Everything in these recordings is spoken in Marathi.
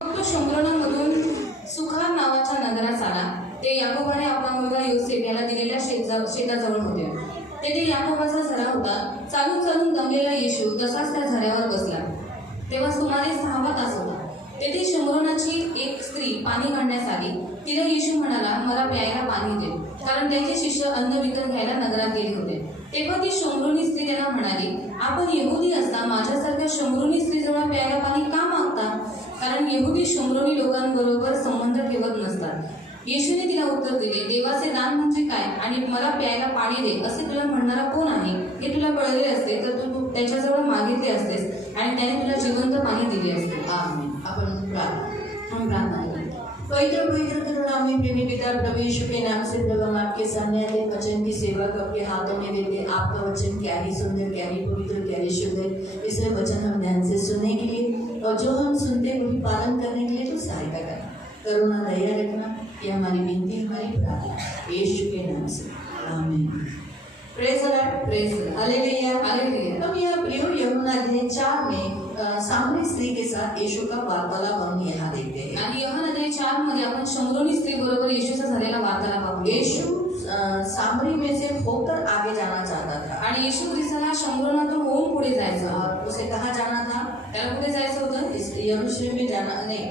तो शंभरणामधून सुखार नावाच्या नगरात आला. ते याकोबाने आपला मुलगा योसेफ याला दिलेल्या शेताजवळ होते. तेथे याकोबाचा झरा होता. चालून चालून दमलेला येशू तसाच त्या झऱ्यावर बसला. तेव्हा सुमारे 6 तास होता. तेथे शंभरणाची एक स्त्री पाणी काढण्यास आली. तिला येशू म्हणाला, मला प्यायला पाणी दे, कारण त्याचे शिष्य अन्न विकत घ्यायला नगरात गेले होते. तेव्हा ती शंभरुणी स्त्री त्याला म्हणाली, आपण यहुदी असता माझ्यासारख्या शंभरुणी स्त्रीजवळ प्यायला पाणी का मागता? कारण यहुदी शंभरुणी लोकांबरोबर संबंध ठेवत नसतात. येशूने तिला उत्तर दिले, देवाचे दान म्हणजे काय आणि मला प्यायला पाणी दे असे तुला म्हणणारा कोण आहे? हे तुला कळले असते तर तू त्याच्याजवळ मागितले असतेस आणि त्याने तुला जिवंत पाणी दिले असते. आमीन. अपन प्रार्थना करें. पवित्र पवित्र करुणामय प्रेमी पिता, प्रभु यीशु के नाम से प्रभु हम आपके सामने आते, वचन की सेवा को आपके हाथों में देते। आपका वचन क्या ही सुंदर, क्या ही पवित्र, क्या ही शुद्ध है। इसलिए वचन हम ध्यान से सुनने के लिए और जो हम सुनते वही पालन करने के लिए तो सहायता करना, करुणा दया रखना। ये हमारी विनती, हमारी प्रार्थना यीशु के नाम से, आमीन। Praise the Lord, praise hallelujah, hallelujah. हम यह प्रियो यूहन्ना अध्याय 4 में सामरी स्त्री के साथ यीशु का वार्तालाप हम यहाँ देखते हैं। आणि यूहन्ना अध्याय 4 मध्ये आपण शंभरुणी स्त्री बरोबर येशूचा झालेला वार्तालाप पाहू. यीशु सामरी में से होकर आगे जाना चाहता था आणि येशू ख्रिस्ताला शंभरणातून होऊन पुढे जायचं. और उसे कहाँ जाना था? त्याला कुठे जायचं होतं? यरूशलेम में जाना नहीं,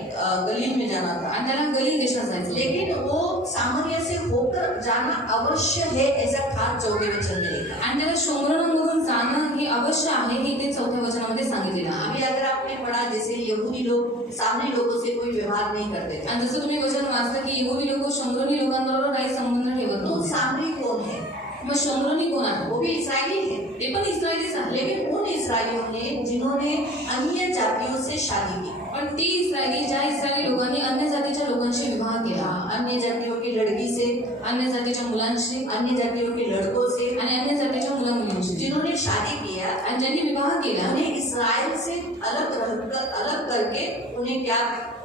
गलील में जाना था। आणि त्याला गलील देशात जायचं. लेकिन वो सामरिया से होकर जाना अवश्य है ऐसा खास 4वें वचन में लिखा। आणि त्याला शंभरणामधून जाणं हे अवश्य आहे हे ते 4थ्या वचनामध्ये सांगितलेलं आहे. अभी अगर आपने पढ़ा, जैसे यहूदी लोग सामने लोगों से कोई व्यवहार नहीं करते थे, आणि जसं तुम्ही वचन वाचलं की यहुदी लोक शंभरणी लोकांबरोबर काही संबंध ठेवत तो नव्हते. सामरी कौन है? मग शंभरणी कोण आहे? वो भी इस्राएली है, ते पण इस्रायलीच आहे. लेकिन उन इस्राएलियों ने जिन्होंने अन्य जातियों से शादी की, पण ती इस्रायली ज्या इस्रायली लोकांनी अन्य जातीच्या लोकांशी विवाह केला, अन्य जातियों की लड़की से, अन्य जातीच्या मुलांशी अन्य जातियों के लड़कों से, आणि अन्य जातीच्या मुला मुलींशी जिन्होंने शादी किया, आणि ज्यांनी विवाह केला उन्हें इस्राएल से अलग करके उन्हें क्या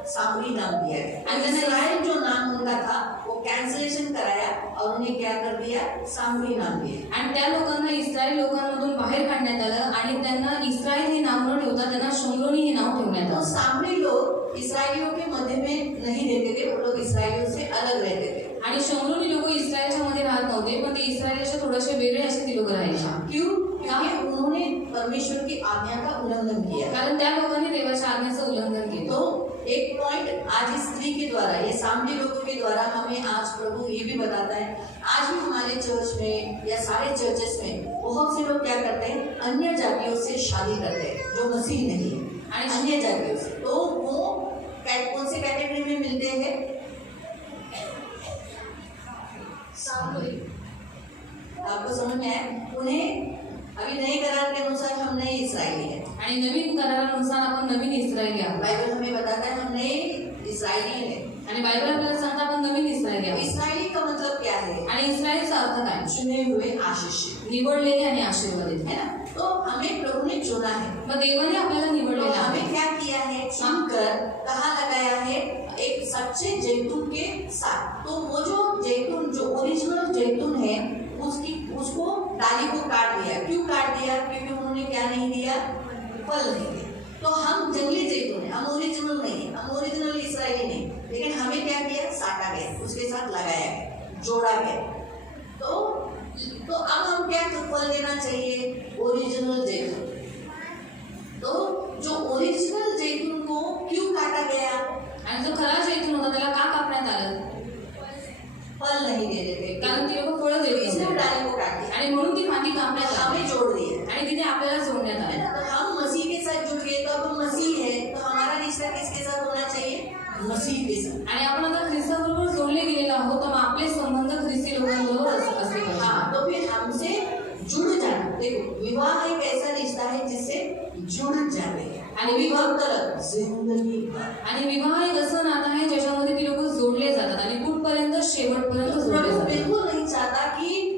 सामरी नाम दिया गया। इस्राएल जो नाम उनका था वो कैंसलेशन कराया और उन्हें क्या कर दिया? सामरी नाम दिया। आणि त्या लोकांना इस्रायल लोकांमधून बाहेर काढण्यात आलं आणि त्यांना इस्रायल हे नाव न ठेवता त्यांना शंभरणी हे नाव ठेवण्यात तो आलं. सामरी लोग इसराइलियों के मध्य में नहीं रहते थे, वो लोग इसराइलियों से अलग रहते थे। आणि शंभरणी लोक इस्रायलच्या मध्ये राहत नव्हते, पण ते इस्रायलच्या थोडेसे वेगळे असे ती लोक राहायचे. क्यों? क्योंकि उन्होंने परमेश्वर की आज्ञा का उल्लंघन किया। कारण त्या लोकांनी देवाच्या आज्ञेचं उल्लंघन केलं. तो एक पॉइंट आज इस स्त्री के द्वारा, ये सामरी लोगों के द्वारा हमें आज प्रभु ये भी बताता है। आज भी हमारे चर्च में या सारे चर्चेस में बहुत से लोग क्या करते हैं? अन्य जातियों से शादी करते हैं जो मसीह नहीं है, अन्य जातियों से। तो वो कौन से कैटेगरी में मिलते हैं? आपको समझ में आया? उन्हें अभी नए करार के अनुसार हम नए इसराइली हैं, आणि नवीन करारानुसार आपण नवीन इस्रायली आहोत. बाइबल हमें बताता है हम नए इसराइली हैं। आणि बायबल आपल्याला सांगता आपण नवीन इस्रायली आहोत. इसराइली का मतलब क्या है? आणि इस्रायलचा अर्थ काय? चुने हुए, आशीषित, निवडलेले आणि आशीर्वादित है ना? तो हमें प्रभु ने चुना है, मग देवाने आपल्याला तो निवडलेलं आहे. हमें क्या किया है? चुनकर कहाँ लगाया है? एक सच्चे जैतून के साथ। तो वो जो जैतून, जो ओरिजिनल जैतून है, उसको डाली को काट दिया। क्यों काट दिया? क्योंकि उन्होंने क्या नहीं दिया? फल नहीं दिया। तो हम जंगली जैतून है, हम ओरिजिनल नहीं है, हम ओरिजिनल इसराइली नहीं, लेकिन हमें क्या किया? साटा गया, उसके साथ लगाया गया, जोड़ा गया। तो अब हम क्या फल देना चाहिए? ओरिजिनल जैतून। तो जो ओरिजिनल जैतून को क्यों काटा गया? आणि जो खरा जैतून होता त्याला का कापण्यात आलं? फल नहीं दे रहे थे, कारण ती लोक फळं देत इसलिए नव्हते. डाली को काट दिया आणि म्हणून ती फांदी कापण्यात आली हमें जोड़ दिया, आणि तिथे आपल्याला जोडण्यात है आलं. ना? तो हम मसीह के साथ जुड़ गए, तो अब हम मसीह है, तो हमारा रिश्ता किसके साथ होना चाहिए? मसीह के साथ। आणि आपण आता ख्रिस्ताबरोबर जोडले गेलेलो आहोत, तर मग आपले संबंध ख्रिस्ती लोकांबरोबर असले पाहिजे. हाँ, तो फिर हमसे जुड़ जाना। देखो, विवाह एक ऐसा रिश्ता है जिससे जुड़ जाते हैं, आणि विवाह तलक जिंदगी भर। आणि विवाह एक असं नातं आहे ज्याच्यामध्ये ती लोक जोडले जातात आणि कुठपर्यंत? शेवटपर्यंत तो जोडले प्रभु जातात. बिल्कुल नहीं चाहता कि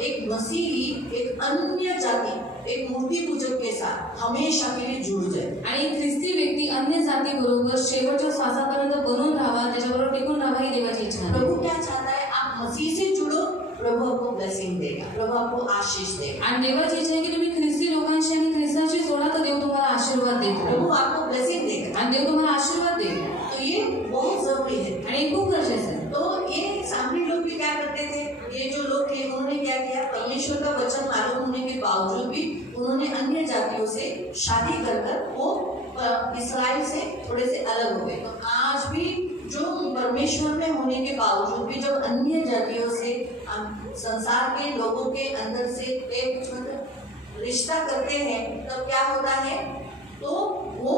एक मसीही एक अन्य जाति, एक मूर्ति पूजक के साथ हमेशा के लिए जुड़ जाए। आणि ख्रिस्ती व्यक्ती अन्य जाती बरोबर शेवटच्या श्वासापर्यंत बनून राहावा, त्याच्याबरोबर टिकून राहावा ही देवाची इच्छा आहे. प्रभु क्या चाहता है? आप मसीह से जुड़ो, प्रभु आपको ब्लेसिंग देगा, प्रभु आपको आशीष देगा। आणि देवाची इच्छा आहे की तुम्ही ख्रिस्ती लोकांशी आणि ख्रिस्ताची जोडा, तर देव तुम्हाला आशीर्वाद देतो. प्रभु आपको ब्लेसिंग देगा। आणि देव तुम्हाला आशीर्वाद देईल. तो शादी कर कर वो इसराइल से थोड़े से अलग हो गए। तो आज भी जो परमेश्वर में होने के बावजूद भी जब अन्य जातियों से संसार के लोगों के अंदर से एक रिश्ता करते हैं तब क्या होता है, तो वो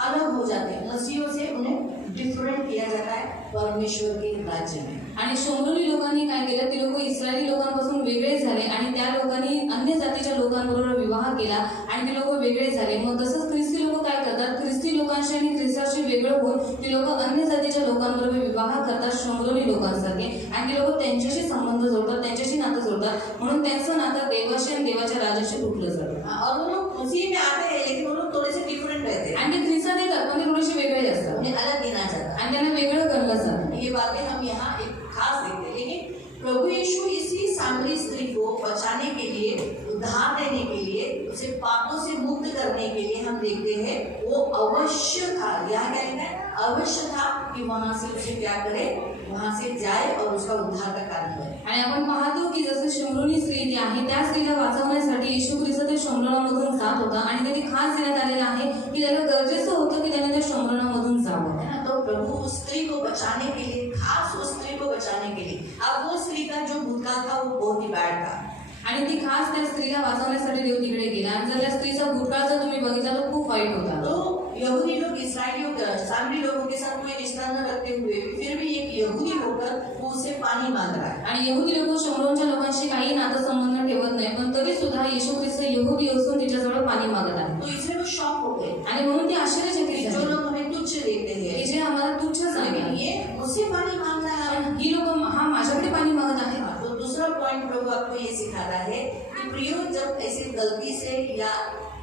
अलग हो जाते हैं, मसीहों से उन्हें डिफरेंट किया जाता है परमेश्वर के राज्य में। आणि शोमरोनी लोकांनी काय केलं, ती लोक इस्रायली लोकांपासून वेगळे झाले आणि त्या लोकांनी अन्य जातीच्या लोकांबरोबर विवाह केला आणि ती लोक वेगळे झाले। मग तसंच ख्रिस्ती लोक काय करतात, ख्रिस्ती लोकांशी आणि ख्रिस्ताशी वेगळं होऊन ती लोक अन्य जातीच्या लोकांबरोबर विवाह करतात शोमरोनी लोकांसारखे, आणि ती लोक त्यांच्याशी संबंध जोडतात, त्यांच्याशी नातं जोडतात, म्हणून त्यांचं नातं देवाशी आणि देवाच्या राजाशी तुटलं जातं। और वो लोग उसी में आते हैं लेकिन वो लोग थोड़े से डिफरेंट रहते हैं आणि ते ख्रिस्तात येतात पण ते थोडेसे वेगळे असतात, उन्हें अलग गिना जाता है। आणि त्यांना वेगळं करलं जातं। ये बातें हम यहाँ एक खास देखते हैं, लेकिन प्रभु यीशु इसी सामरी स्त्री को बचाने के लिए, उद्धार देने के लिए, उसे पापों से मुक्त करने के लिए हम देखते हैं वो अवश्य था, यहाँ क्या लिखा है, अवश्य था कि वहां से उसे क्या करे, वहां से जाए और उसका उद्धार का कारण बने। आणि आपण पाहतो की जसे शोमरोनी स्त्री ती आहे, त्या स्त्रीला वाचवण्यासाठी येशू ख्रिस्त ते शोमरोनामधून जात होता आणि त्याची खास देण्यात आलेला आहे की त्याला गरजेचं होतं की त्याने त्या शोमरोनामधून जावं। है ना, तो प्रभु उस स्त्री को बचाने के लिए, खास उस स्त्री को बचाने के लिए, अब वो स्त्री का जो भूतकाल था वो बहुत ही बैड था आणि ती खास त्या स्त्रीला वाचवण्यासाठी देव तिकडे गेला, आणि जर त्या स्त्रीचा भूतकाळ जर तुम्ही बघितला तो खूप वाईट होता। तो यहूदी लोग इसराइलियों सामरी लोगों के साथ कोई रिश्ता न रखते हुए फिर भी एक यहूदी होकर वो उससे पानी मांग रहा है। आणि यहूदी लोक शोमरोनच्या लोकांशी काही नातं संबंध ठेवत नाही, पण तरी सुद्धा येशू ख्रिस्त यहूदी असून तिच्याजवळ पाणी मागत आहे। तो इसलिए वो शॉक हो गए आणि म्हणून ती आश्चर्यचकित जो झाली लोग हमें तुच्छ देखते की हैं, जे आम्हाला तुच्छ लेकिन सांगेल, ये मुझसे पानी मांग रहा है। ही लोक हा माझ्याकडे पाणी मागत आहे। तो दूसरा पॉइंट प्रभु आपको ये सिखाता है कि प्रियो, जब ऐसे गलती से या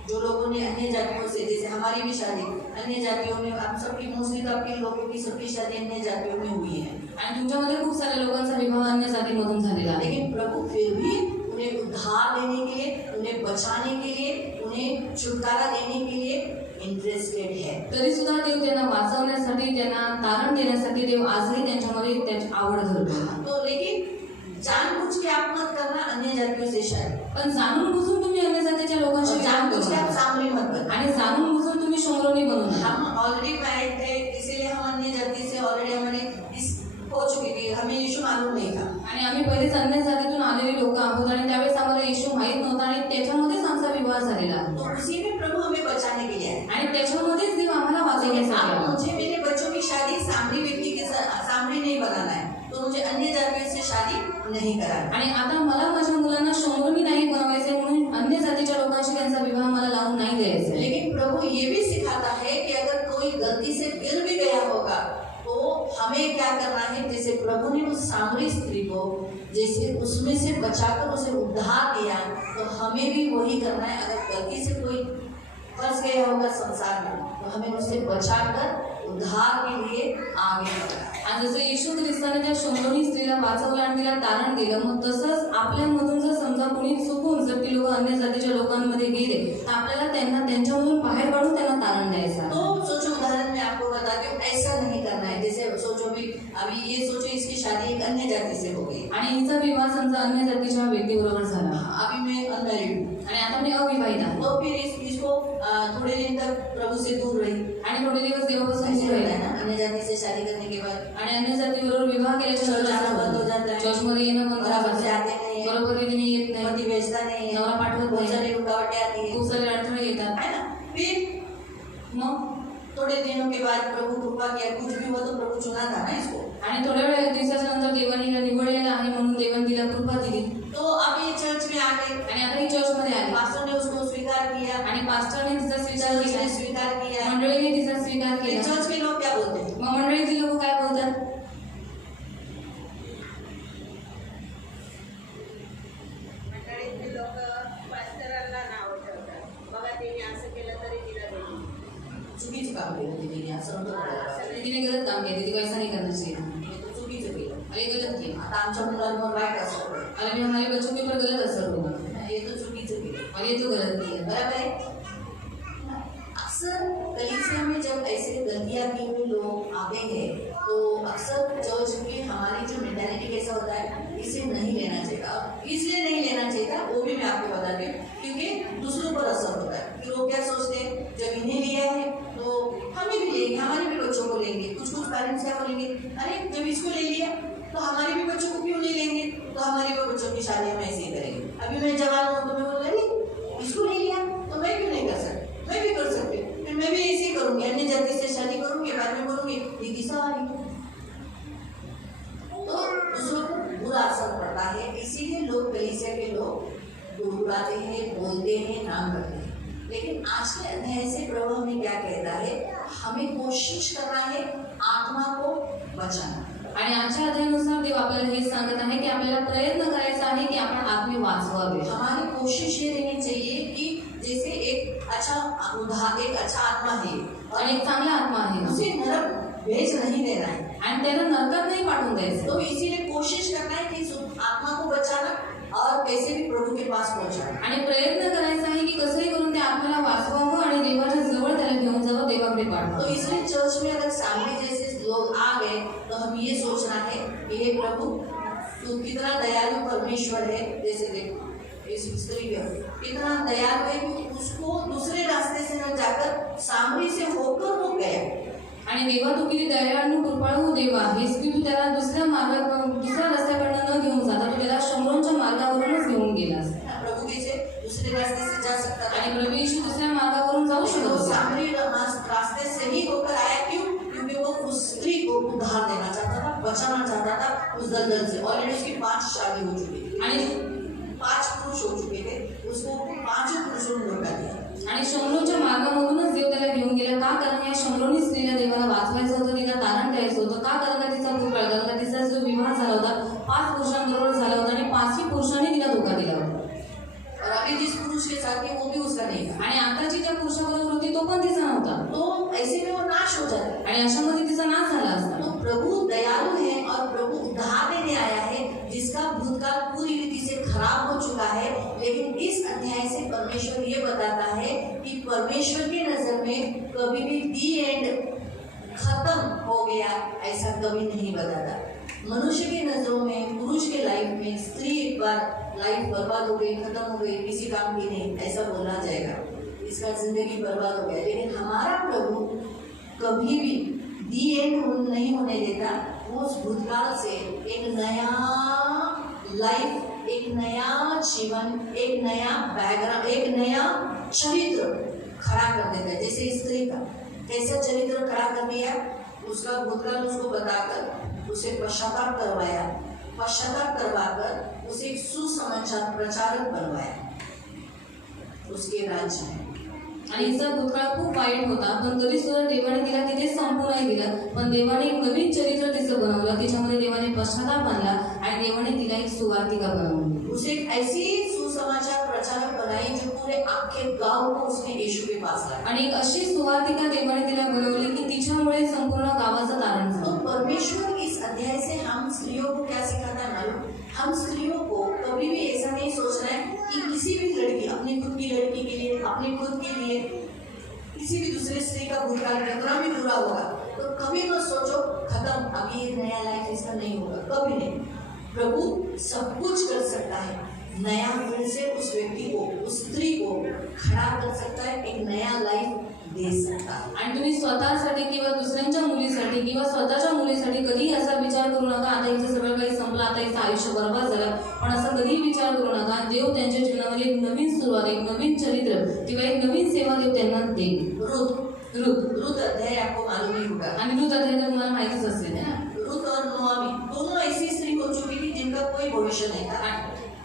जो लोगों ने अन्य जातियों से, जैसे हमारी भी शादी अन्य जातियों में, आप सबकी मोस्टली तो आपके लोगों की सबकी शादी अन्य जातियों में हुई है, आणि तुमच्यामध्ये खूप साऱ्या लोकांचा विवाह अन्य जातीमधून झालेला आहे, लेकिन प्रभु फिर भी उन्हें उद्धार देने के लिए, उन्हें बचाने के लिए, उन्हें छुटकारा देने के लिए इंटरेस्टेड है। तरी सुद्धा देव त्यांना वाचवण्यासाठी, त्यांना तारण देण्यासाठी देव आजही त्यांच्यामध्ये त्याची आवड धरतो। तो लेकिन जानबूझ के आप मत करना अन्य जातियों से शादी, पण जाणून बुजून तुम्ही अन्य जातीच्या लोकांशी विवाह जानबूझ करू के आप नका, सामरी मत करना। आणि जाणून बुजून तुम्ही शोमरोनी बनू नका। हम ऑलरेडी मैरिड थे, इसीलिए हम अन्य जाति से ऑलरेडी हमारे इस हो चुके थे, हमें यीशु मालूम नहीं था, आणि आम्ही पहिलेच अन्य जातीतून आलेले लोक आहोत आणि त्यावेळेस आम्हाला येशू माहीत नव्हता आणि त्याच्यामध्येच आमचा विवाह झालेला, तो उसी में प्रभु हमें बचाने के लिए आए। आणि त्याच्यामध्येच देव आम्हाला वाचवण्यासाठी अब आला। मुझे मेरे बच्चों की शादी सामरी व्यक्ति के साथ सामरी नहीं बनाना है, तो मुझे अन्य जातियों से शादी नहीं कराना। आणि आता मला माझ्या मुलांना शोमरोनी नाही बनवायचे, म्हणून अन्य जातीच्या लोकांशी त्यांचा विवाह मला लावून नाही द्यायचा। लेकिन प्रभु ये भी सिखाता है कि अगर कोई गलती से गिर भी गया होगा तो हमें क्या करना है, जैसे प्रभु ने उस सामरी स्त्री को जैसे उसमें से बचाकर उसे उद्धार दिया, तो हमें भी वही करना है। अगर गलती से कोई फंस गया होगा संसार में तो हमें उसे बचाकर उद्धार के लिए आगे बढ़ना है। आणि जसं येशू ख्रिस्ताने त्या शोमरोनी स्त्रीला वाचवलं आणि तिला तारण दिलं, मग तसंच आपल्यामधून जर समजा कोणी चुकून जर ती लोक अन्य जातीच्या लोकांमध्ये गेले तर आपल्याला त्यांना त्यांच्यामधून बाहेर काढून त्यांना तारण द्यायचं आहे। तो सोचो, उदाहरण में आपको बताती हूँ, ऐसा नहीं करना है। जैसे सोचो भी, अभी ये सोचो इसकी शादी एक अन्य जाति से हो गई, आणि हिचा विवाह समजा अन्य जातीच्या व्यक्तीबरोबर झाला, अभी मैं अनमैरिड हूँ, आणि आता मी अविवाहित आहे, तो फिर इसको थोड़े दिन तक प्रभु से दूर रही, आणि थोडे दिवस देवापासून ऐसे दूर होता राहिला, है ना, अन्य जाति से शादी करने के बाद आणि अन्य जातीबरोबर विवाह केल्याच्या चर्च जाना बंद हो जाता है, चर्चमध्ये येणं बंद बराबर होतं, से आते नहीं है, बरोबर रीतीने येत नाही, पति भेजता नहीं है, नवरा पाठवत बहुत नाही, सारी रुकावटें आती है, खूप सारे अडथळे येतात, है ना। फिर मग थोड़े दिनों के बाद प्रभु कृपा किया, कुछ भी हुआ तो प्रभु चुना था ना इसको, आणि थोड्या वेळ दिवसाच्या नंतर देवाने हिला निवडलेलं आहे म्हणून देवाने तिला कृपा दिली, तो अब ये चर्च में आ गई, आणि आता ही चर्चमध्ये आली, पास्टर ने उसको स्वीकार किया, आणि पास्टरने तिचा स्वीकार चर्च केला, ने स्वीकार किया, मंडळीने तिचा स्वीकार फिर केला। चर्च के लोग क्या बोलते हैं, मग मंडळीतील लोक काय बोलतात, मंडळीतली लोक पास्टरांना नाव ठेवतात, बघा तिने असं केलं तरी तिला देईल, चुकीचं काम केलं तिने, असं नको करायला. तिने गलत काम केलं, ती वैसा नहीं करना चाहिए, हे तर चुकीचं केलं। अरे गलत किया, आता आमच्या मुलांवर वाईट असतं, और अभी हमारे बच्चों के ऊपर गलत असर होगा, हे तर चुकीचं केलं, और ये तो गलत किया। बराबर है। अक्सर कलीसिया में जब ऐसे गलतियां किए हुए लोग आते हैं तो अक्सर चर्च की हमारी जो मेंटालिटी कैसा होता है, इसे नहीं लेना चाहिए। अब इसलिए नहीं लेना चाहिए, वो भी मैं आपको बता दूं, क्योंकि दूसरों पर असर होता है। लोग क्या सोचते हैं, जब इन्हें लिया है तो हमें भी लेंगे, हमारे भी बच्चों को लेंगे। कुछ पेरेंट्स क्या बोलेंगे, अरे जब इसको ले लिया तो हमारे भी बच्चों को क्यों नहीं लेंगे, तो हमारे भी बच्चों की शादी हम ऐसे ही करेंगे। अभी मैं जवान हूँ तो मैं बोलूँगा नहीं इसको ले लिया तो मैं क्यों नहीं कर सकती, मैं भी कर सकती हूँ, फिर मैं भी ऐसे ही करूँगी, अन्य जाति से शादी करूँगी, बाद में बोलूँगी दीदी सॉरी। तो दूसरों को बुरा असर पड़ता है, इसीलिए लोग कलीसिया के लोग बुलाते हैं, बोलते हैं, नाम करते हैं। लेकिन आज के अध्याय से प्रभु हमें क्या कहता है, हमें कोशिश करना है आत्मा को बचाना। आणि आजच्या अध्यायानुसार देव आपल्याला हे सांगत आहे की आपल्याला प्रयत्न करायचा आहे की आपण आत्मे वाचवावे। हमारी कोशिश ये रहनी चाहिए कि जैसे एक अच्छा आत्मा है आणि एक चांगला आत्मा आहे उसे नरक भेज नहीं देना है आणि त्याला नरकात नाही पाठवून द्यायचं। तो इसीलिए कोशिश करना है कि इस आत्मा को बचाना और कैसे भी प्रभु के पास पहुंचाना। आणि प्रयत्न करायचा आहे की कसंही करून त्या आत्म्याला वाचवावं आणि देवाच्या जवळ त्याला घेऊन जावं, देवाकडे तो पाठवावं। इसलिए चर्च में अगर सामने जैसे लोग आ गए तो हम ये सोचना है कि हे प्रभु तू कितना दयालु परमेश्वर है। जैसे देखो इस स्त्री का कितना दयालु है कि उसको दूसरे रास्ते से न जाकर सामने से होकर वो गया। आणि देवा तू किती दयाळू कृपाळू देव आहेस की तू त्याला दुसऱ्या रस्त्याकडनं न घेऊन जाता, तू त्याला शंभरोंच्या मार्गावरूनच घेऊन गेलास। प्रभु कैसे दूसरे रास्ते से जा सकता था, आणि प्रभू येशू दुसऱ्या मार्गावरून जाऊ शकत वो होता। सामने रास्ते से ही होकर आया। क्यों? क्योंकि वो उस स्त्री को उद्धार देना चाहता था, बचाना चाहता था उस दलदल से। ऑलरेडी उसकी 5 शादी हो चुकी थी आणि 5 पुरुष हो चुके थे, उसको 5 पुरुषों ने धोखा दिया। आणि शंभरोंच्या मार्गामधूनच देव त्याला घेऊन गेला। का? कारण या शंभरोनी स्त्रीला देवाला वाचवायचं होतं, तिला तारण द्यायचं होतं। का? कारण का तिचा भूतकाळ, कारण का तिचा जो विवाह झाला होता 5 पुरुषांबरोबर झाला होता आणि 5ही पुरुषांनी तिला धोका दिला होता। और अभी जिस पुरुष के साथ थी वो भी उसका नहीं था, आणि आताची त्या पुरुषाबरोबर होती तो पण तिचा नव्हता। तो ऐसे में वो नाश हो जाता। आणि अशामध्ये तिचा नाश झाला असता। तो प्रभु दयालु है और प्रभु उद्धार देने आया है, जिसका भूतकाल पूरी रीति से खराब हो चुका है। लेकिन इस अध्याय से परमेश्वर ये बताता है कि परमेश्वर की नजर में कभी भी दी एंड खत्म हो गया ऐसा कभी नहीं बताता। मनुष्य की नजरों में, पुरुष के लाइफ में स्त्री एक बार लाइफ बर्बाद हो गई, खत्म हो गई, किसी काम की नहीं ऐसा बोलना जाएगा, इसका जिंदगी बर्बाद हो गया। लेकिन हमारा प्रभु कभी भी दी एंड नहीं होने देता। वो उस भूतकाल से एक नया लाइफ, एक नया जीवन, एक नया बैकग्राउंड, एक नया चरित्र खड़ा कर देता है। जैसे स्त्री का कैसा चरित्र खड़ा कर दिया, उसका भूतकाल उसको बताकर उसे पश्चाताप करवाया, पश्चाताप करवाकर उसे एक सुसमाचार प्रचारक बनवाया उसके राज्य में। आणि हिचा भूतकाळ खूप वाईट होता, पण तरी सुद्धा देवाने तिला तिथे संपू नाही दिलं, पण देवाने एक नवीन चरित्र तिचं बनवलं, तिच्यामध्ये देवाने पश्चाताप आणला आणि देवाने तिला एक सुवार्तिका बनवली। उसे एक ऐसी सुसमाचार प्रचारक बनाई जो पूरे आखे गांव को उसने यीशु के पास लाया। आणि एक अशी सुवार्तिका देवाने तिला बनवली की तिच्यामुळे संपूर्ण गावाचं तारण तो झालं। परमेश्वर इस अध्याय से हम स्त्रियों को क्या सिखाता है मालूम? हम स्त्रियों को कभी भी ऐसा नहीं सोचना है कि किसी भी लड़की, अपनी खुद की लड़की के लिए, अपने खुद के लिए किसी भी दूसरे स्त्री का भूतकाल कितना भी बुरा होगा तो कभी मत सोचो खत्म, अभी एक नया लाइफ इसका नहीं होगा, कभी नहीं। प्रभु सब कुछ कर सकता है, नया फिर से उस व्यक्ति को, उस स्त्री को खड़ा कर सकता है, एक नया लाइफ दे सकता है। आणि तुम्ही स्वतःसाठी किंवा दुसऱ्यांच्या मुलीसाठी किंवा स्वतःच्या मुलीसाठी कधीही असा विचार करू नका आता हिचं सगळं काही संपलं, आता हिचं आयुष्य बर्बाद झालं, पण असं कधीही विचार करू नका। देव त्यांच्या जीवनामध्ये एक नवीन सुरुवात, एक नवीन चरित्र किंवा एक नवीन सेवा देव त्यांना देईल। रुत अध्याय आपको मालूम ही होगा, आणि रुत अध्याय तर तुम्हाला माहितीच असेल ना। रुत और नोआमी दोनों ऐसी स्त्री हो चुकी थी जिनका कोई भविष्य नहीं था,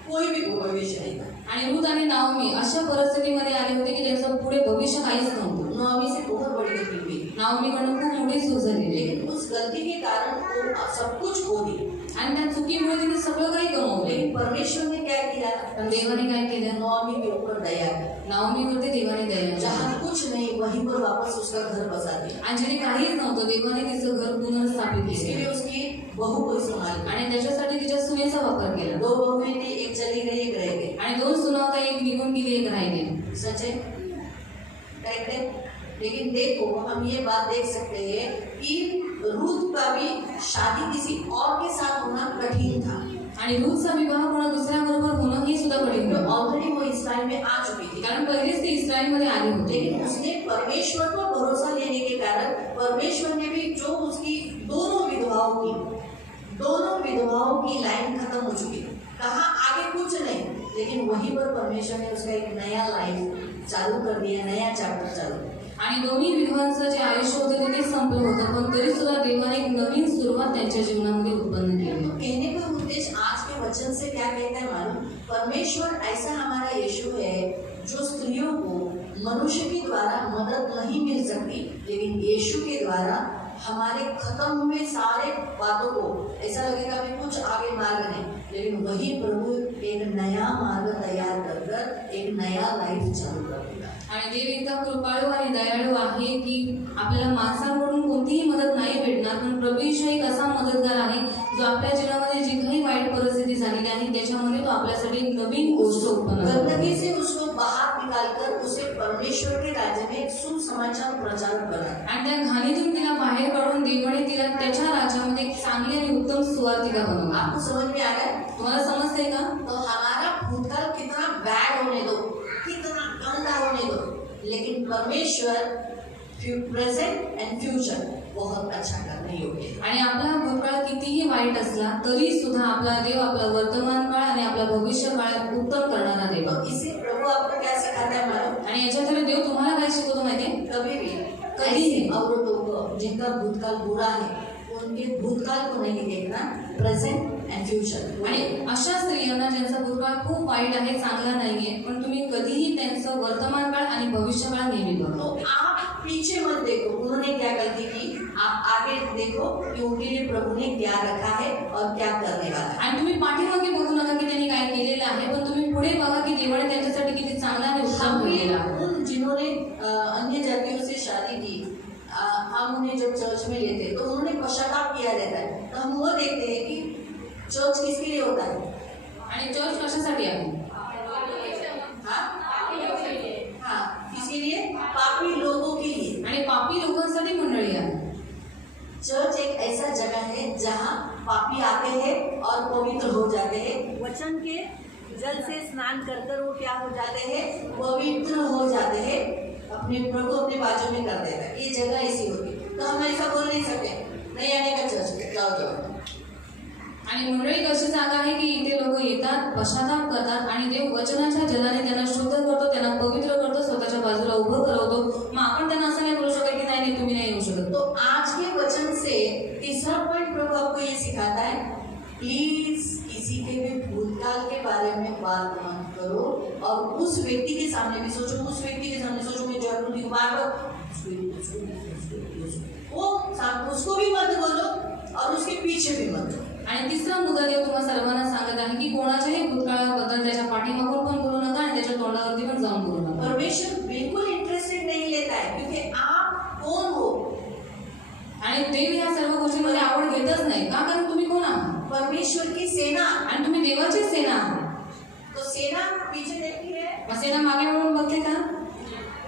कोई भी भविष्य नहीं था। आणि रुत आणि नाओमी अशा परिस्थितीमध्ये आले होते की त्यांचं पुढे भविष्य काहीच नव्हतं। नोआमी से बहुत बड़ी गलती हुई, नाओमीकडून खूप मोठी चूक झाली, लेकिन उस गलती के कारण वो सब कुछ खो दी। आणि त्या चुकीमुळे तिने सगळं काही गमावले। लेकिन परमेश्वर ने क्या किया? पण देवाने काय केलं? नोआमी के ऊपर दया की, नाओमीवरती देवाने दया केली। जहाँ कुछ नहीं वहीं पर वापस उसका घर बसा दिया। आणि जिथे काहीच नव्हतं देवाने तिचं घर पुनर्स्थापित इसके केलं लिए उसकी बहू को संभाल, आणि त्याच्यासाठी तिच्या सुनेचा वापर केला। 2 बहुएं थी, एक चली गई एक रह गई। आणि 2 सुना होता, एक निघून गेली, एक राहिली। सच है, करेक्ट है। लेकिन देखो हम ये बात देख सकते हैं कि रूथ का भी शादी किसी और के साथ होना कठिन था। आणि रूथचा विवाह कोणा दुसऱ्याबरोबर होणं हे सुद्धा कठीण तो होतं. ऑलरेडी वो इसराइल में आ चुकी थी, कारण पहिलेच ते इस्रायलमध्ये आले होते. लेकिन उसने परमेश्वर पर भरोसा लेने के कारण परमेश्वर ने भी जो उसकी दोनों विधवाओं की लाइन खत्म हो चुकी, कहा आगे कुछ नहीं, लेकिन वहीं पर परमेश्वर ने उसका एक नया लाइफ चालू कर दिया, नया चैप्टर चालू. आणि दोन्ही विधवांचं जे आयुष्य होतं ते संपलं होतं, पण तरी सुद्धा देवाने एक नवीन सुरुवात त्यांच्या जीवनामध्ये उत्पन्न केली. तो कहने का उद्देश्य आज के वचन से क्या कहता है मालूम? परमेश्वर ऐसा हमारा यीशु है जो स्त्रियों को मनुष्य के द्वारा मदद नहीं मिल सकती, लेकिन यीशु के द्वारा हमारे खत्म हुए सारे बातों को ऐसा लगेगा कि कुछ आगे मार्ग नहीं, लेकिन वही प्रभु एक नया मार्ग तैयार कर एक नया लाइफ चालू कर देगा. आणि देव इतका कृपाळू आणि दयाळू आहे की आपल्याला माणसांकडून कोणतीही मदत नाही भेटणार, पण प्रभू येशू एक असा मदतगार आहे जो आपल्या जीवनामध्ये जी काही वाईट परिस्थिती झालेली आहे त्याच्यामध्ये तो आपल्यासाठी एक नवीन गोष्ट उत्पन्न करतो. गंदगी से उसको बाहर निकालकर उसे परमेश्वर के राज्य में एक सुसमाचार प्रचार करा. आणि त्या घाणीतून तिला बाहेर काढून देवाने तिला त्याच्या राज्यामध्ये एक चांगली आणि उत्तम सुवार्तिका बनवला. आपको समझ में आ रहा है? तुम्हाला समजतंय का? तो हमारा भूतकाल कितना बैड होने दो, कितना गंदा होने दो, लेकिन परमेश्वर प्रेजेंट एंड फ्यूचर बहुत अच्छा करने योग्य है. आणि आपला भूतकाळ कितीही वाईट असला तरी सुद्धा आपला देव आपला वर्तमान काळ आणि आपला भविष्य काळ उत्तम करणारा देव. तो इसे प्रभु आपको क्या सिखाता है मालूम? आणि याच्याद्वारे देव तुम्हाला काय शिकवतो माहितीये? कभी भी कभी ऐसे औरतों को जिनका भूतकाल बुरा है उनके भूतकाल को नहीं देखना, प्रेजेंट एंड फ्यूचर. आणि अशा स्त्रियांना ज्यांचा भूतकाळ खूप वाईट आहे, चांगला नाहीये, पण तुम्ही कधीही त्यांचं वर्तमान काळ आणि भविष्य काळ नेहमी बघा. तो आप पीछे मत देखो उन्होंने क्या गलती की, आप आगे देखो कि उनके लिए प्रभु ने क्या रखा है और क्या करने वाला है. आणि तुम्ही पाठीमागे बघू नका की त्यांनी काय केलेलं आहे, पण तुम्ही पुढे बघा की देवाने त्यांच्यासाठी किती चांगला आणि उत्तम केलेला आहे. उन जिन्होंने अन्य जातियों से शादी की, हम उन्हें जब चर्च में लेते तो उन्होंने पश्चाताप किया रहता है, तो हम वो देखते हैं कि चर्च किसके लिए होता है. आणि चर्च कशासाठी आहे? हाँ, किसके लिए? पापी लोगों के लिए. आणि पापी लोकांसाठी मंडळी आहे. चर्च एक ऐसा जगह है जहाँ पापी आते हैं और पवित्र हो जाते हैं, वचन के जल से स्नान कर कर वो क्या हो जाते जाते हैं, पवित्र हो जाते हैं, अपने प्रभु अपने बाजू में कर देता है. ये जगह ऐसी होती है. तो हम ऐसा बोल नहीं सकते नहीं आने का चर्च में, जाओ जाओ. आणि मंडळी कशी जागा आहे की इथे लोक येतात, पश्चाताप करतात आणि देव वचनाच्या जलाने त्यांना शुद्ध करतो, त्यांना पवित्र करतो, स्वतःच्या बाजूला उभं करवतो. मग आपण त्यांना असं नाही बोलू शकत की नाही नाही तुम्ही नाही येऊ शकत. तो आज के वचन से तीसरा पॉइंट प्रभु आपको ये सिखाता है, प्लीज किसी के भी भूतकाल के बारे में बात मत करो और उस व्यक्ति के सामने भी सोचो, उस व्यक्ति के सामने सोचो मैं जरूर दिखूं बार उसको भी मत बोलो और उसके पीछे भी मत बोलो. आणि तिसरा मुद्दा देव तुम्हाला सर्वांना सांगत आहे की कोणाच्याही भूतकाळाबद्दल त्याच्या पाठीमागून पण बोलू नका आणि त्याच्या तोंडावरती पण जाऊन बोलू नका. परमेश्वर बिल्कुल इंटरेस्टेड नहीं लेता है, क्योंकि आप कौन हो. आणि देव या सर्व गोष्टींमध्ये आवड घेतच नाही का? कारण तुम्ही कोण आहात? परमेश्वर की सेना. आणि तुम्ही देवाची सेना आहात. तो सेना पीछे देखती है, मग सेना मागे वळून बघते का?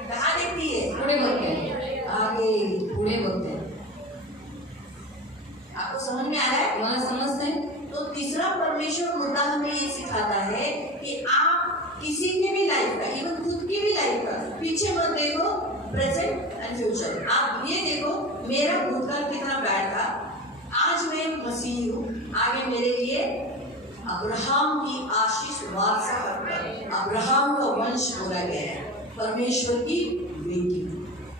कहाँ देखती है? पुढे बघते. आगे. पुढे बघते. आपको समझ में आ रहा है? तुम्हाला समजतंय? तो तीसरा परमेश्वर मुद्दा हमें ये सिखाता है कि आप किसी की भी लाइफ का, इवन खुद की भी लाइफ का पीछे मत देखो, प्रेजेंट एंड फ्यूचर. आप ये देखो मेरा भूतकाल कितना बैड था, आज मैं मसीह हूँ, आगे मेरे लिए अब्राहम की आशीष वारसा, अब्राहम का वंश बोला गया है, परमेश्वर की बेटी.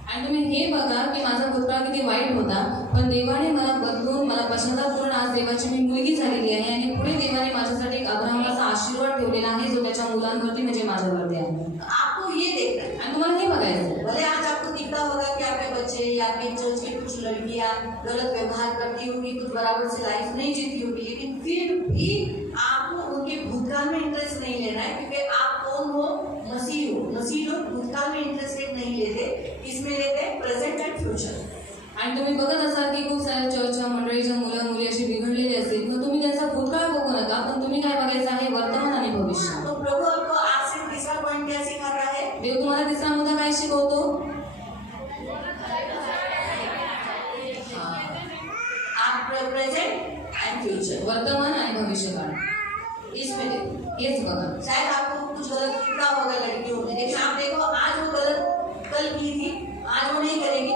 आणि तुम्ही हे बघा की माझा भूतकाळ किती वाईट होता, पण देवाने मला बदलून मला पश्चाताप करून आज देवाची मी मुलगी झालेली आहे आणि पुढे देवाने माझ्यासाठी एक अब्राहमाचा आशीर्वाद ठेवलेला आहे जो त्याच्या मुलांवरती म्हणजे माझ्यावरती आहे. आपको ये देखना है. आणि तुम्हाला हे बघायचं. भले आज आपको दिखता होगा कि आपके बच्चे या आपके चर्च की कुछ लड़कियां गलत व्यवहार करती होंगी, कुछ बराबर से लाइफ नहीं जीती होगी, लेकिन फिर भी आपको उनके भूतकाल में इंटरेस्ट नहीं लेना है, क्योंकि आप कौन हो? मसीह हो. मसीह लोग भूतकाल में इंटरेस्टेड नहीं लेते, इसमें लेते हैं प्रेजेंट एंड फ्यूचर. आणि तुम्ही बघत असाल की खूप साऱ्या चर्चच्या मंडळीच्या मुलं मुली अशी बिघडलेली असतील, मग तुम्ही त्यांचा भूतकाळ बघू नका, पण तुम्ही काय बघायचं आहे? वर्तमान आणि भविष्य. तो प्रभु आपको आज से तीसरा पॉइंट क्या सिखाता है? देव तुम्हाला तिसरा मुद्दा काय शिकवतो? आप प्रेजेंट एंड फ्यूचर. वर्तमान आणि भविष्य काळ. इसमें देखो, हेच बघा. शायद आपको कुछ गलत दिखता होगा लड़कियों में, लेकिन आप देखो आज वो गलत कल की थी, आज वो नहीं करेगी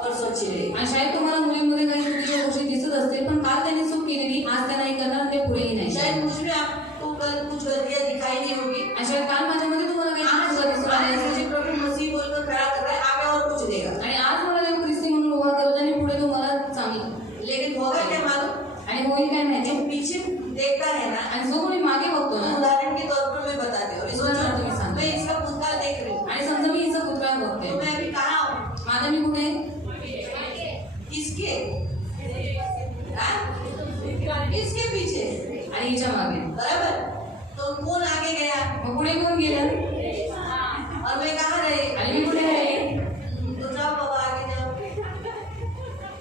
और स्वच्छ रहेगी. आणि शाळेत तुम्हाला मुलींमध्ये काही चुकीच्या गोष्टी दिसत असतील, पण काल त्यांनी चूक केलेली आज त्या नाही करणार, ते पुढेही नाही. शायद मुझ में आपको कल कुछ गलतियां दिखाई नहीं होगी. आणि शाळेत काल माझ्यामध्ये तुम्हाला काही आज चुका दिसून आल्या मुझे असतील. प्रभु मसीह बोलकर खड़ा कर रहा है, आगे और कुछ देगा. आणि आज मला देव ख्रिस्ती म्हणून उभा करत आणि पुढे तुम्हाला चांगलं. लेकिन होगा क्या मालूम, आणि होईल काय माहिती. जो पीछे देखता है ना, आणि जो कोणी मागे बघतो ना, उदाहरण के तौर पर मैं बताती हूँ. अभी सोचो, उदाहरण तुम्ही सांगा. मैं इसका भूतकाळ देख रही हूँ, आणि समजा मी हिचा भूतकाळ बघते, तो मैं अभी कहाँ हूँ, आता मी कुठे आहे? किसके हाँ? किसके पीछे, आणि हिच्या मागे. बराबर. तो कौन आगे गया मग पुढे कोण गेलं और मैं कहाँ रही. आणि मी कुठे आहे? तो जाओ बाबा आगे जाओ.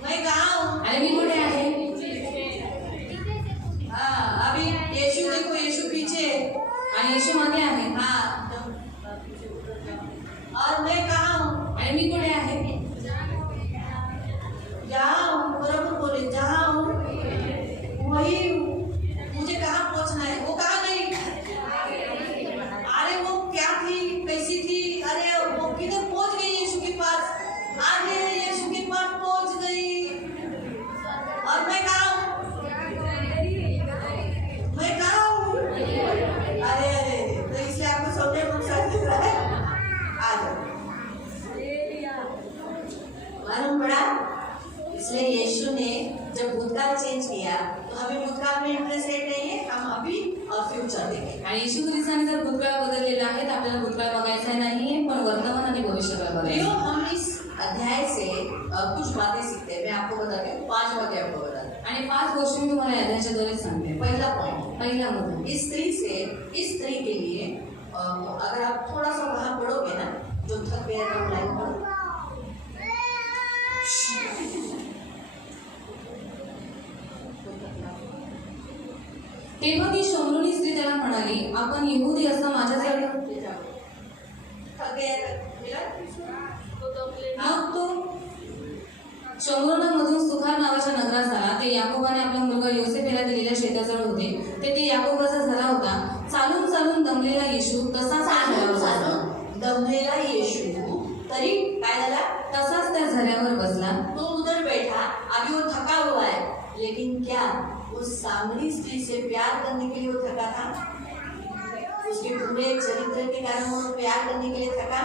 मैं कहाँ हूँ. आणि मी कुठे आहे? हाँ, अभी यीशु देखो, यीशु पीछे है. आणि येशू मागे आहे. हाँ, और मैं कहाँ हूँ. आणि मी कुठे आहे? जहाँ हूँ, बराबर बोले, जहाँ हूँ वही हूँ. मुझे कहाँ पहुँचना है, वो कहाँ गई. अरे वो क्या थी, कैसी थी, अरे वो किधर पहुँच गई यीशु के पास. आगे यीशु के पास पहुँच गई. और मैं कहाँ हूँ, मैं कहाँ हूँ. अरे तो इसलिए आपको समझने में नुकसान दिख रहा है. आ जाओ. मालूम पड़ा. इसलिए यीशु ने जब भूतकाल चेंज किया तो हमें भूतकाल में इंटरेस्ट नहीं है, हम अभी और फ्यूचर देखें. आणि येशू ख्रिस्ताने जर भूतकाळ बदललेला आहे तर आपल्याला भूतकाळ बघायचा नाहीये, पण वर्तमान आणि भविष्यकाळ प्रियो, बघायचा. हम इस अध्याय से कुछ बातें सीखते हैं. मैं आपको बताती हूँ, 5 बातें आपको बताती हूँ. आणि 5 गोष्टी मी तुम्हाला याच्याद्वारे सांगते. पहला पॉइंट, पहिला मुद्दा, इस स्त्री के लिए अगर आप थोड़ा सा वहाँ पढ़ोगे ना, जो थक गया तो लाइन पढ़ो. तेव्हा ती शमरोनी स्त्री त्याला म्हणाली, आपण यहूदी असं माझ्यासारखं. थक गया था, मिला? मग तो शमरोनामधून सुखार नावाच्या नगरात आला. ते याकोबाने आपला मुलगा योसेफेला दिलेल्या शेताजवळ होते. तेथे याकोबाचा झरा होता. चालून चालून दमलेला येशू तसाच त्या झऱ्यावर बसला. दमलेला येशू तरी काय झाला, तसाच त्या झऱ्यावर बसला. तो उधर बैठा. अभी वो थका हुआ है, लेकिन क्या उस सामरी स्त्री से प्यार करने के लिए वो थका था. उसके पूरे चरित्र के कारण वो प्यार करने के लिए थका.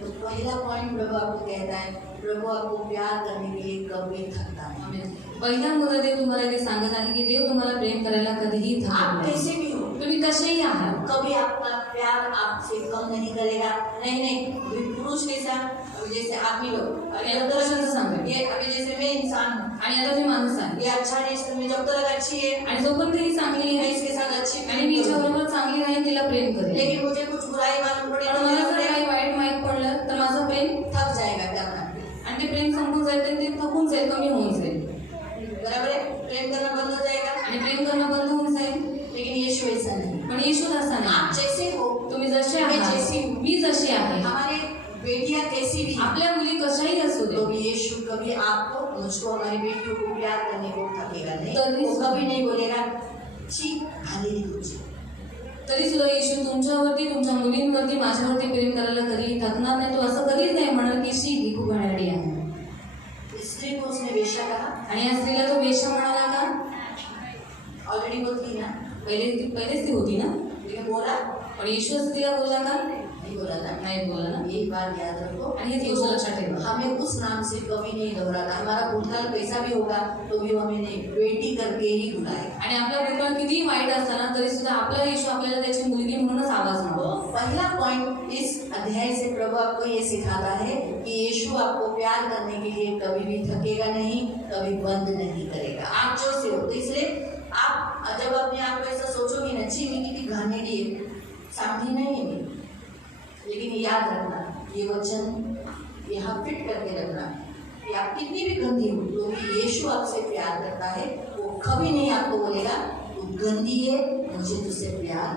तो पहला पॉइंट प्रभु आपको कहता है, प्रभु आपको प्यार करने के लिए कभी थकता नहीं. पहिला मुद्दा देव तुम्हाला इथे सांगत आहे की देव तुम्हाला प्रेम करायला कधीही आप थांबत नाही. कैसे भी हो, तुम्ही कसेही आहात. कभी आपका प्यार आपसे कम नहीं करेगा. नहीं, पुरुष के साथ जैसे आदमी लोग, अरे पुरुषाचं सांगते. ये अभी जैसे मैं इंसान हूँ, आणि आता मी माणूस आहे ये अच्छा नहीं, इसमें जब तक अच्छी है आणि जोपर्यंत ही चांगली मैं आहे इसके साथ अच्छी आणि मी हिच्याबरोबर चांगली राहीन, तिला प्रेम करेन. लेकिन मुझे कुछ बुराई मालूम पड़ी पण तो मला मेरा जर प्रेम काही वाईट माहीत पडलं तर माझं प्रेम थक जाएगा. करना आणि ते प्रेम संपून जाईल तर ते थकून जाईल, कमी होऊन जाईल बराबर है. प्रेम करना बंद हो जाएगा. आणि प्रेम करणं बंद होऊन जाईल. लेकिन यीशु ऐसा नहीं. पण येशू तसा आप नाही. जैसे हो, तुम्ही जसे मैं आहात, जैसी हूँ. मी जशी आहे, हमारे बेटियां कैसी भी आपल्या मुली कशाही असू दे, तो भी यीशु कभी आपको, मुझको, हमारी बेटियों को प्यार करने को थकेगा नहीं. तभी- वो कभी नहीं बोलेगा छी खाली तुझे. तरी सुद्धा येशू तुमच्यावरती, तुमच्या मुलींवरती, माझ्यावरती प्रेम करायला कधीही थकणार नाही. तो असं कधीच नाही म्हणाल की शी ही खूप घाणेरडी आहे. स्त्री को उसने वेश्या कहा. आणि या स्त्रीला तो वेश्या म्हणाला का? ऑलरेडी वो थी ना, पहिलेच ती होती ना. लेकिन बोला पण येशू असं तिला बोलला का? नहीं बोला था. नाही बोलला ना. एक बार याद रखो, आणि हेच गोष्ट लक्षात ठेवा. हमें उस नाम से कभी नहीं घबराता. हमारा भूतकाल कैसा भी होगा तो भी वो हमें नहीं, बेटी करके ही बुलाएगा. आणि आपला भूतकाळ कितीही वाईट असताना तरी सुद्धा आपला येशू आपल्याला त्याची मुलगी म्हणूनच आवाज तो मारतो. पहला पॉइंट इस अध्याय से प्रभु आपको ये सिखाता है कि यीशु आपको प्यार करने के लिए कभी भी थकेगा नहीं, कभी बंद नहीं करेगा. आप जो से हो. तो इसलिए आप जब अपने आप को ऐसा सोचोगे ना, छी मैं कितनी घानेरी है, सामधी नहीं है मैं. लेकिन याद रखना, ये वचन यहाँ फिट करके रखना कि आप कितनी भी गंदी हो तो भी यीशु आपसे प्यार करता है. वो कभी नहीं आपको बोलेगा तू गंदी है, मुझे तुझसे प्यार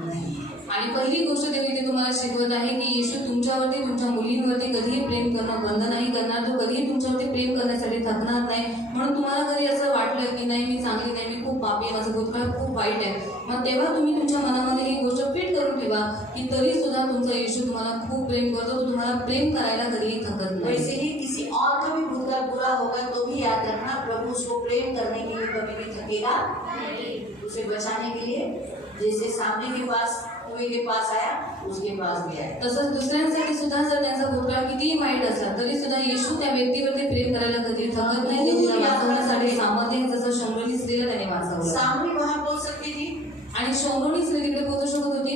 नहीं है. आणि पहिली गोष्ट देव इथे तुम्हाला शिकवत आहे की येशू तुमच्यावरती, तुमच्या मुलींवरती कधीही प्रेम करणं बंद नाही करणार. तो कधीही तुमच्यावरती प्रेम करण्यासाठी थकणार नाही. म्हणून तुम्हाला कधी असं वाटलं की नाही मी चांगली नाही, मी खूप खूप पापी आहे, माझं भूतकाळ खूप वाईट आहे, मग तेव्हा तुम्ही तुमच्या मनामध्ये ही गोष्ट फिट करून ठेवा की तरी सुद्धा तुमचा येशू तुम्हाला खूप प्रेम करतो, तो तुम्हाला प्रेम करायला कधीही थकत नाही. वैसे ही किसी और का भी भूतकाल बुरा होगा तो भी याद रखना, प्रभु उसको प्रेम करने के लिए कभी भी थकेगा उसे बचाने के लिए, जैसे सामने के पास कुएं के पास आया उसके पास भी आया. तसंच दुसऱ्यांसाठी सुद्धा जर त्यांचा भूतकाळ कितीही वाईट असला तरी सुद्धा येशू त्या व्यक्तीवरती प्रेम करायला कधी थकत नाही, ते तिला वाचवण्यासाठी सामर्थ्य आहे, जसं शंभरली स्त्रीला त्याने वाचवलं. सामने वहां बोल सकती थी, आणि शंभरली स्त्री तिकडे पोहोचू शकत होती,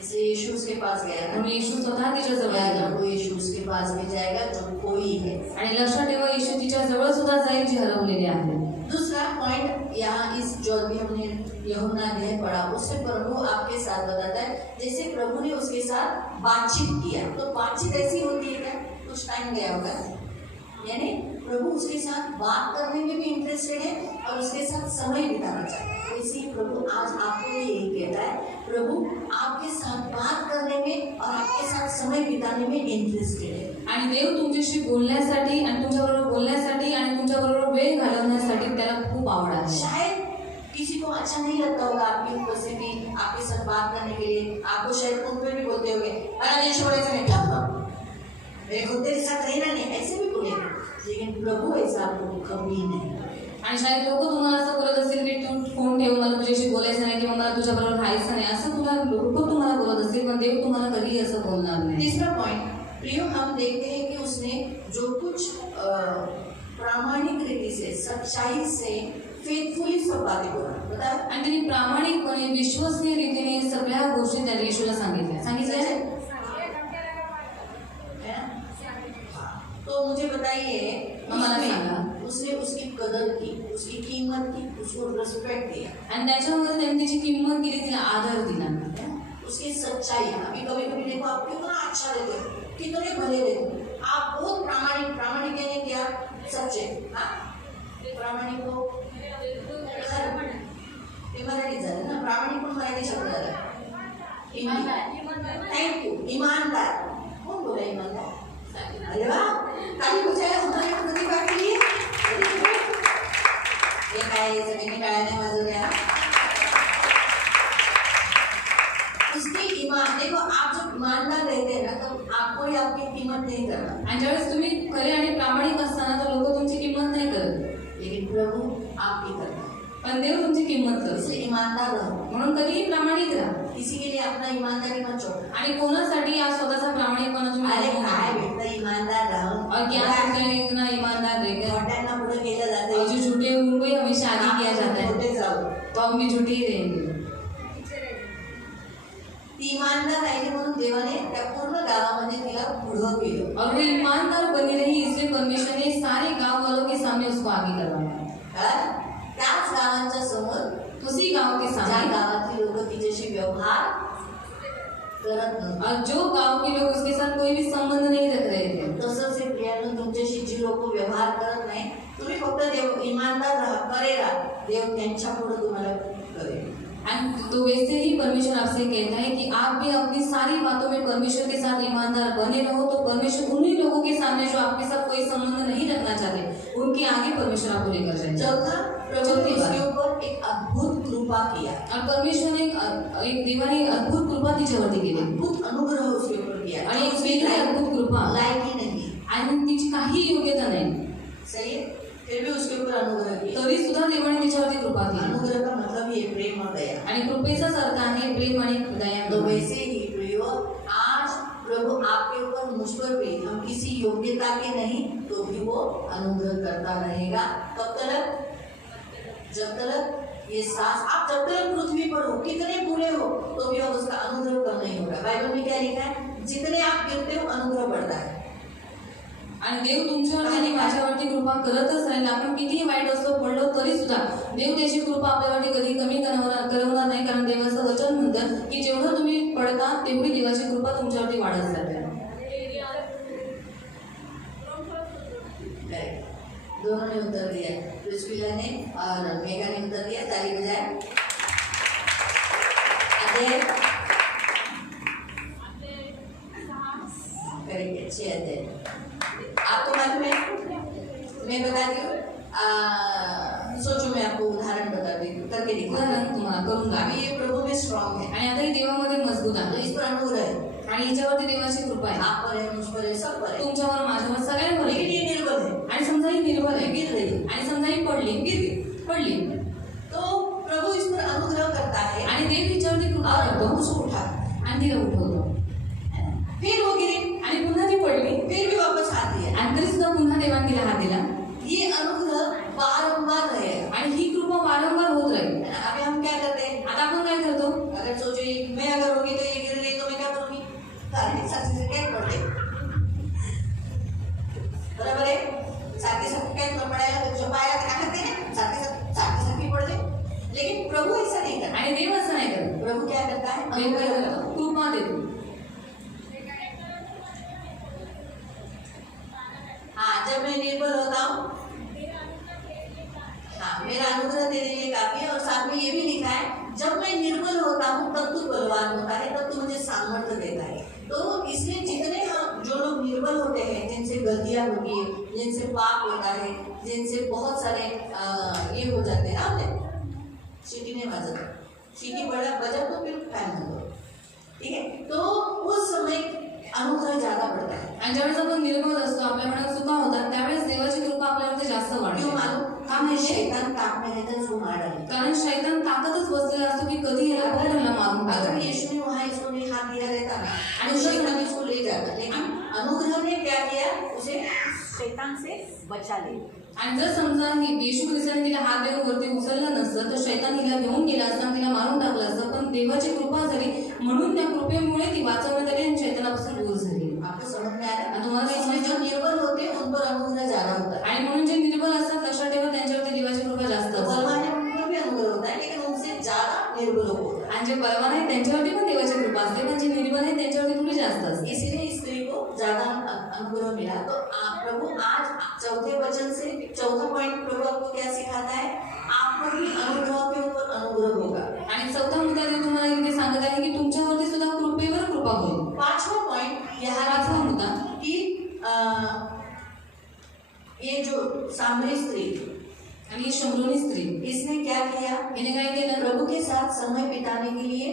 इसलिए यीशु उसके पास गया ना. म्हणून येशू स्वतः तिच्या जवळ याद गेला. रखो यीशु उसके पास भी जाएगा जो कोई है. आणि लक्षात ठेवा येशू तिच्या जवळ सुद्धा जाईल जी हरवलेली आहे. दूसरा पॉइंट यहाँ इस जो भी हमने यूहन्ना अध्याय पढ़ा उससे प्रभु आपके साथ बताता है, जैसे प्रभु ने उसके साथ बातचीत किया, तो बातचीत ऐसी होती है क्या, कुछ टाइम गया होगा, यानी प्रभु उसके साथ बात करने में भी इंटरेस्टेड है और उसके साथ समय बिताना चाहता है. इसी प्रभु आज आपको भी यही कहता है, प्रभु आपके साथ बात करने में और आपके साथ समय बिताने में इंटरेस्टेड है. आणि देव तुमच्याशी बोलण्यासाठी आणि तुमच्याबरोबर बोलण्यासाठी आणि तुमच्याबरोबर वेळ घालवण्यासाठी त्याला खूप आवड आहे. शायद किसी को अच्छा नहीं लगता होगा आपकी उपस्थिति, आपके साथ बात करने के लिए, आपको शायद उन पे भी बोलते होंगे अरे नहीं छोड़ेगा नहीं, मेरे को तेरे साथ रहना नहीं, ऐसे भी बोलेंगे, लेकिन प्रभु ऐसा आपको कभी नहीं. आणि शायद लोक तुम्हाला असं बोलत असतील की तू फोन ठेव, मला तुझ्याशी बोलायचं नाही किंवा मला तुझ्याबरोबर राहायचं नाही, असं लोक तुम्हाला बोलत असतील, पण देव तुम्हाला कधीही असं बोलणार नाही. तीसरा पॉइंट, प्रियो, हम देखते हैं कि उसने जो कुछ प्रामाणिक रीति से, सच्चाई से, फेथफुली सब बातें बोला, बता. आणि त्यांनी प्रामाणिकपणे विश्वसनीय रीतीने सगळ्या गोष्टी त्या येशूला सांगितल्या. तो मुझे बताइए, मला सांगा, उसने उसकी कदर की, उसकी कीमत की, उसको रिस्पेक्ट दिया, आणि त्याच्यामध्ये त्यांनी तिची किंमत केली, तिला आदर दिला. उसकी सच्चाई. अभी कभी कभी देखो आप कितना अच्छा रहते हो, कितने भले रहते हो, आप बहुत प्रामाणिक. प्रामाणिक यानी क्या, सच्चे. हाँ, प्रामाणिक हो, ते मराठी झालं ना, प्रामाणिक पण मराठी शब्द झाला. थँक्यू. ईमानदार, कोण बोला ईमानदार? अरे वा, काही बचायला होणारी प्रतिभा केली. हे काय सगळ्यांनी टाळ्याने वाजवल्या. उसकी ईमान, देखो आप जब ईमानदार रहते हैं ना तो आपको ही आपकी कीमत नहीं करना. आणि ज्यावेळेस तुम्ही खरे आणि प्रामाणिक असताना तर लोक तुमची किंमत नाही करत, लेकिन प्रभु आपकी करता है. पण देव तुमची किंमत करतो. इसलिए ईमानदार रहो. म्हणून कधीही प्रामाणिक राहा. किसी के लिए अपना ईमानदारी मत छोड़ो. आणि कोणासाठी आज स्वतःचा प्रामाणिकपणा तुम्ही अरे गमावू काय नका. भेटतं ईमानदार राहून. और क्या होता है इतना ईमानदार रहकर मोठ्यांना पुढे केलं और जातं. जो झूठे हैं, उनको ही हमेशा आगे किया जाता है, मोठे जाऊ. तो हम भी झूठे ही रहेंगे. ती ईमानदार राहिली म्हणून देवाने त्या पूर्ण गावामध्ये तिला पुढं केलं. और वो ईमानदार बनी रही, इसलिए परमेश्वर ने सारे गांव वालों के सामने उसको आगे करवाया. त्याच गावांच्या समोर, उसी गांव के ज्या सामने, गावातली लोक तिच्याशी व्यवहार करत नव्हते, और जो गांव के लोग उसके साथ कोई भी संबंध नहीं रख रहे थे, तसंच हे प्रियानं तुमच्याशी जी लोक व्यवहार करत नाही, तुम्ही फक्त देव ईमानदार राहा, करेला, देव त्यांच्या पुढे तुम्हाला करेल. एंड तो वैसे ही परमेश्वर आपसे कहता है कि आप भी अपनी सारी बातों में परमेश्वर के साथ ईमानदार बने रहो, तो परमेश्वर उन्हीं लोगों के सामने जो आपके साथ कोई संबंध नहीं रखना चाहते, उनके आगे परमेश्वर आपको लेकर जाएगा. चौथा, प्रभु ने उसके ऊपर एक अद्भुत कृपा किया. और परमेश्वर ने एक देवाने अद्भुत कृपा तिच्यावरती केली, अद्भुत अनुग्रह उसके ऊपर किया आणि एक वेगळी अद्भुत कृपा, लायक ही नहीं. आणि तिची काही योग्यता नाही, सही है, फिर भी उसके ऊपर अनुग्रह किया. तरी सुद्धा देवाने तिच्यावरती कृपा केली. अनुग्रह का मतलब ये प्रेम और दया. आणि कृपेचाच अर्थ आहे प्रेम आणि दया. तो वैसे ही प्रियो, आज प्रभु आपके ऊपर, मुझ पर भी, हम किसी योग्यता के नहीं तो भी वो अनुग्रह करता रहेगा. कब तक? जब तक ये सांस, आप जब तक पृथ्वी पर हो, कितने बुरे हो तो भी अब उसका अनुग्रह कम नहीं होगा. बाइबल में क्या लिखा है? जितने आप गिरते हो अनुग्रह बढ़ता है. आणि देव तुमच्यावरती आणि माझ्यावरती कृपा करतच राहील. आपण कितीही वाईट असतो पडलो तरी सुद्धा देव त्याची कृपा आपल्यावरती कधी कमी करवणार नाही, कारण देवाचं वचन म्हणतं की जेवढं तुम्ही पडता तेवढी देवाची कृपा तुमच्यावरती वाढत जाते. दोनों ने उत्तर दिया, प्रिस्किला ने और मेगा ने उत्तर दिया. ताली बजाए. अध्याय करेंगे 6 अध्याय. आपको मालूम है, मैं बताती हूँ. सोचो, मैं आपको उदाहरण बताती करके दिखाते उदाहरण तुम्हाला करून हैं। दाखव. अभी ये प्रभु में स्ट्रांग है, आणि आता ही देवामध्ये मजबूत तो आहे इस पर अनुग्रह है, आणि हिच्यावरती देवाची कृपा आहे. आप पर है, मुझ पर है, सब पर है, तुमच्यावर, माझ्यावर, सगळ्यांवर लेकिन आहे. ये निर्बल है, आणि समजा ही निर्बल ये आहे गिर रही है, आणि समजा ही पडली, गिर गई, पडली तो प्रभु इस पर अनुग्रह करता है आणि देव हिच्यावरती कृपा और करतो उसको उठाता है, आणि तिला उठवतो फिर वो गिरी, आणि पुन्हा ती पडली फिर भी वापस आती है। आणि तरी सुद्धा पुन्हा देवाने तिला हात दिला ये अनुग्रह बारंबार रहेगा। आणि ही कृपा वारंवार होत राहील. अभी हम क्या करते हैं, आता आपण काय करतो, अगर सोचो मैं अगर होगी तो ये गिर गई तो मैं क्या करूंगी, धार्मिक सर्टिफिकेट पढ़ते, बराबर है, सर्टिफिकेट पढ़ाएगा तो जो पाएगा क्या करते हैं, सर्टिफिकेट पढ़ते। लेकिन प्रभु ऐसा नहीं करता, आणि देव असं नाही करत. प्रभु क्या करता है, देव काय अनुग्रह करतो, कृपा देतो. हाँ, जब मैं निर्बल होता हूँ, हाँ, मेरा अनुग्रह तेरे लिए काफी है, और साथ में ये भी लिखा है, जब मैं निर्बल होता हूँ तब तू बलवान होता है, तब तू मुझे सामर्थ्य देता है। तो इसलिए जितने हम जो लोग निर्बल होते हैं, जिनसे गलतियां होती है, जिनसे पाप होता है, जिनसे बहुत सारे ये हो जाते हैं, आपने सीटी नहीं बजा, सीटी बजा तो फिर फैन हो दो, ठीक है। तो उस समय अनुग्रह ज्यादा बढ़ता है। आणि ज्यावेळेस आपण निर्बल असतो, आपल्याकडे चुका होतात, त्यावेळेस देवाची कृपा आपल्यावरती जास्त क्यों वाढते. मालूम, हम शैतान ताक में रहता है, उसको मार डाले। कारण शैतान ताकदच बसलेला असतो की कधी याला कोणाला मारून अगर टाकावे. यीशु ने वहाँ इसको नहीं हाथ दिया रहता ना, आणि तो उसका शैतान इसको ले जाता, लेकिन अनुग्रह ने क्या किया, उसे शैतान से बचा ले। आणि जर समजा येशू ख्रिस्ताने तिला हात देऊन वरती उचललं नसतं तर शैतान हिला घेऊन गेला असता, तिला मारून टाकलं असतं. पण देवाची कृपा झाली म्हणून त्या कृपेमुळे ती वाचवण्यात आली आणि शैतानापासून दूर झाली. आपको समझ में आया? आणि तुम्हाला काही इसमें जो समजलं? निर्बल होते हैं उन पर अनुग्रह ज्यादा होता है, आणि म्हणून जे निर्बल असतात लक्षात ठेवा, त्यांच्यावरती देवाची कृपा जास्त तो असते. बलवान है उन पर भी अनुग्रह होता है, लेकिन उनसे ज्यादा निर्बलों को होता आणि जे बलवान आहेत त्यांच्यावरती पण देवाची कृपा असते, पण जे निर्बल आहेत त्यांच्यावरती थोडी जास्त है। असते. इसीलिए इस स्त्री को ज्यादा अनुग्रह मिला। तो प्रभु आज चौथे वचन से चौथा पॉइंट प्रभु आपको क्या सिखाता है, आप पर भी अनुग्रह के ऊपर अनुग्रह होगा। आणि चौथा मुद्दा देव तुम्हाला इथे सांगत आहे की तुमच्यावरती सुद्धा कृपेवर कृपा होईल. पांचवा पॉइंट यह पाचवा मुद्दा कि ये जो सामरी स्त्री, आणि ही शंभरोनी स्त्री, इसने क्या किया, हिने काय केलं, प्रभु के साथ समय बिताने के लिए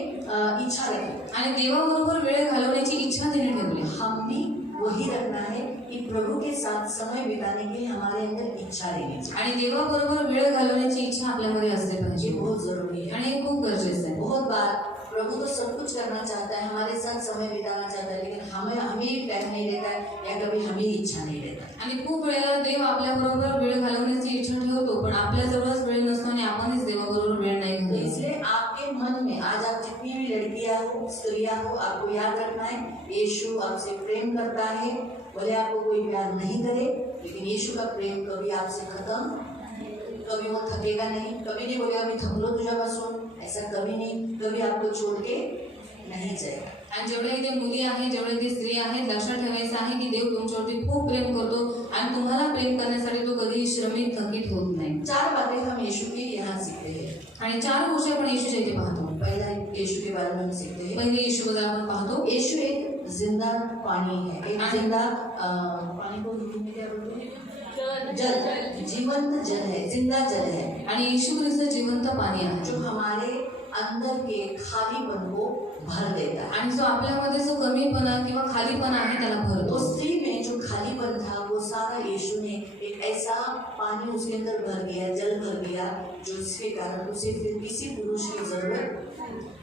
इच्छा रखी। आणि देवाबरोबर वेळ घालवण्याची इच्छा तिने ठेवली. हम भी वही रखना है कि प्रभु के साथ समय बिताने के लिए हमारे अंदर इच्छा रहनी चाहिए। आणि देवाबरोबर वेळ घालवण्याची इच्छा आपल्यामध्ये असली ये पाहिजे. बहुत जरूरी है। आणि हे खूप गरजेचं आहे. बहुत बार प्रभु तो सब कुछ करना चाहता है, हमारे साथ समय बिताना चाहता है, लेकिन हमें टाइम नहीं देता है, या कभी हमें इच्छा नहीं देता। आणि खूप वेळेला देव आपल्याबरोबर वेळ घालवण्याची इच्छा ठेवतो, पण आपल्याजवळच वेळ नसतो आणि आपणच देवाबरोबर वेळ नाही तो घालवत. इसलिए आपके मन में आज आप जितनी भी लड़कियां हो, स्त्रियां हो, आपको याद रखना है, यीशु आपसे प्रेम करता है। भले आपको कोई प्यार नहीं करे, लेकिन यीशु का प्रेम कभी आपसे खत्म, कभी वो थकेगा नहीं, कभी नहीं बोलेगा मैं थक लो तुझ्यापासून, ऐसा कभी नहीं, कभी आपको छोड़ के नहीं जाएगा। आणि जेवढे इथे मुली आहेत, जेवढे इथे स्त्री आहेत, लक्षात ठेवायचं आहे की देव तुमच्यावरती खूप प्रेम करतो आणि तुम्हाला प्रेम करण्यासाठी तो कधीही श्रमित थकीत होत नाही. 4 बातें हम यीशु के यहाँ सीखते हैं। आणि 4 गोष्टी आपण येशूच्या इथे पाहतो. पहला यीशु के बारे में हम सीखते हैं, पहिले येशूबद्दल आपण पाहतो. यीशु एक जिंदा पानी है, एक जिंदा पानी को हिंदी में क्या बोलते हैं, जल, जीवंत जल है, जिंदा जल है, आणि येशू ख्रिस्त जिवंत पाणी आहे जो हमारे अंदर के खालीपन को भर देता है। आणि जो आपल्यामध्ये जो कमीपणा किंवा खालीपणा आहे त्याला तो भरतो. स्त्री में जो खालीपन था वो सारा यीशु ने एक ऐसा पानी उसके अंदर भर दिया, जल भर दिया, जो जिसके कारण उसे फिर किसी पुरुष की जरूरत,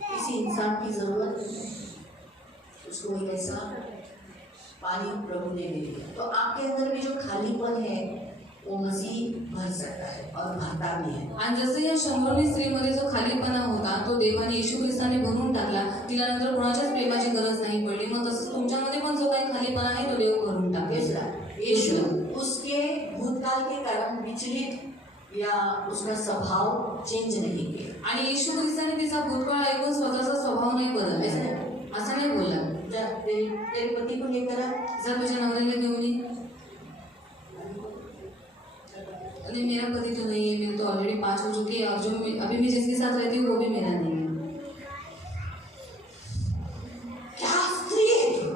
किसी इंसान की जरूरत, उसको एक ऐसा पानी प्रभु ने दे दिया। तो आपके अंदर भी जो खालीपन है वो मसीह भर सकता है और भरता भी है। आणि जसं या शंभरोनी स्त्रीमध्ये जो खालीपणा होता तो देवाने येशू ख्रिस्ताने भरून टाकला, तिला नंतर कोणाच्याच प्रेमाची गरज नाही पडली. मग तसंच तुमच्यामध्ये पण जो काही खालीपणा आहे तो देव भरून टाकेल. दूसरा, यीशु उसके भूतकाल के कारण विचलित या उसका स्वभाव चेंज नहीं किया। आणि येशू ख्रिस्ताने तिचा भूतकाळ ऐकून स्वतःचा स्वभाव नाही बदलला, असं नाही बोलला. जा तेरे पति को लेकर आ, जा तुझ्या नवऱ्याला घेऊन ये. नहीं मेरा पति तो नहीं है, मेरे तो ऑलरेडी 5 हो चुकी है, और जो अभी मैं जिसके साथ रहती हूँ वो भी मेरा नहीं है. क्या स्त्री है तू?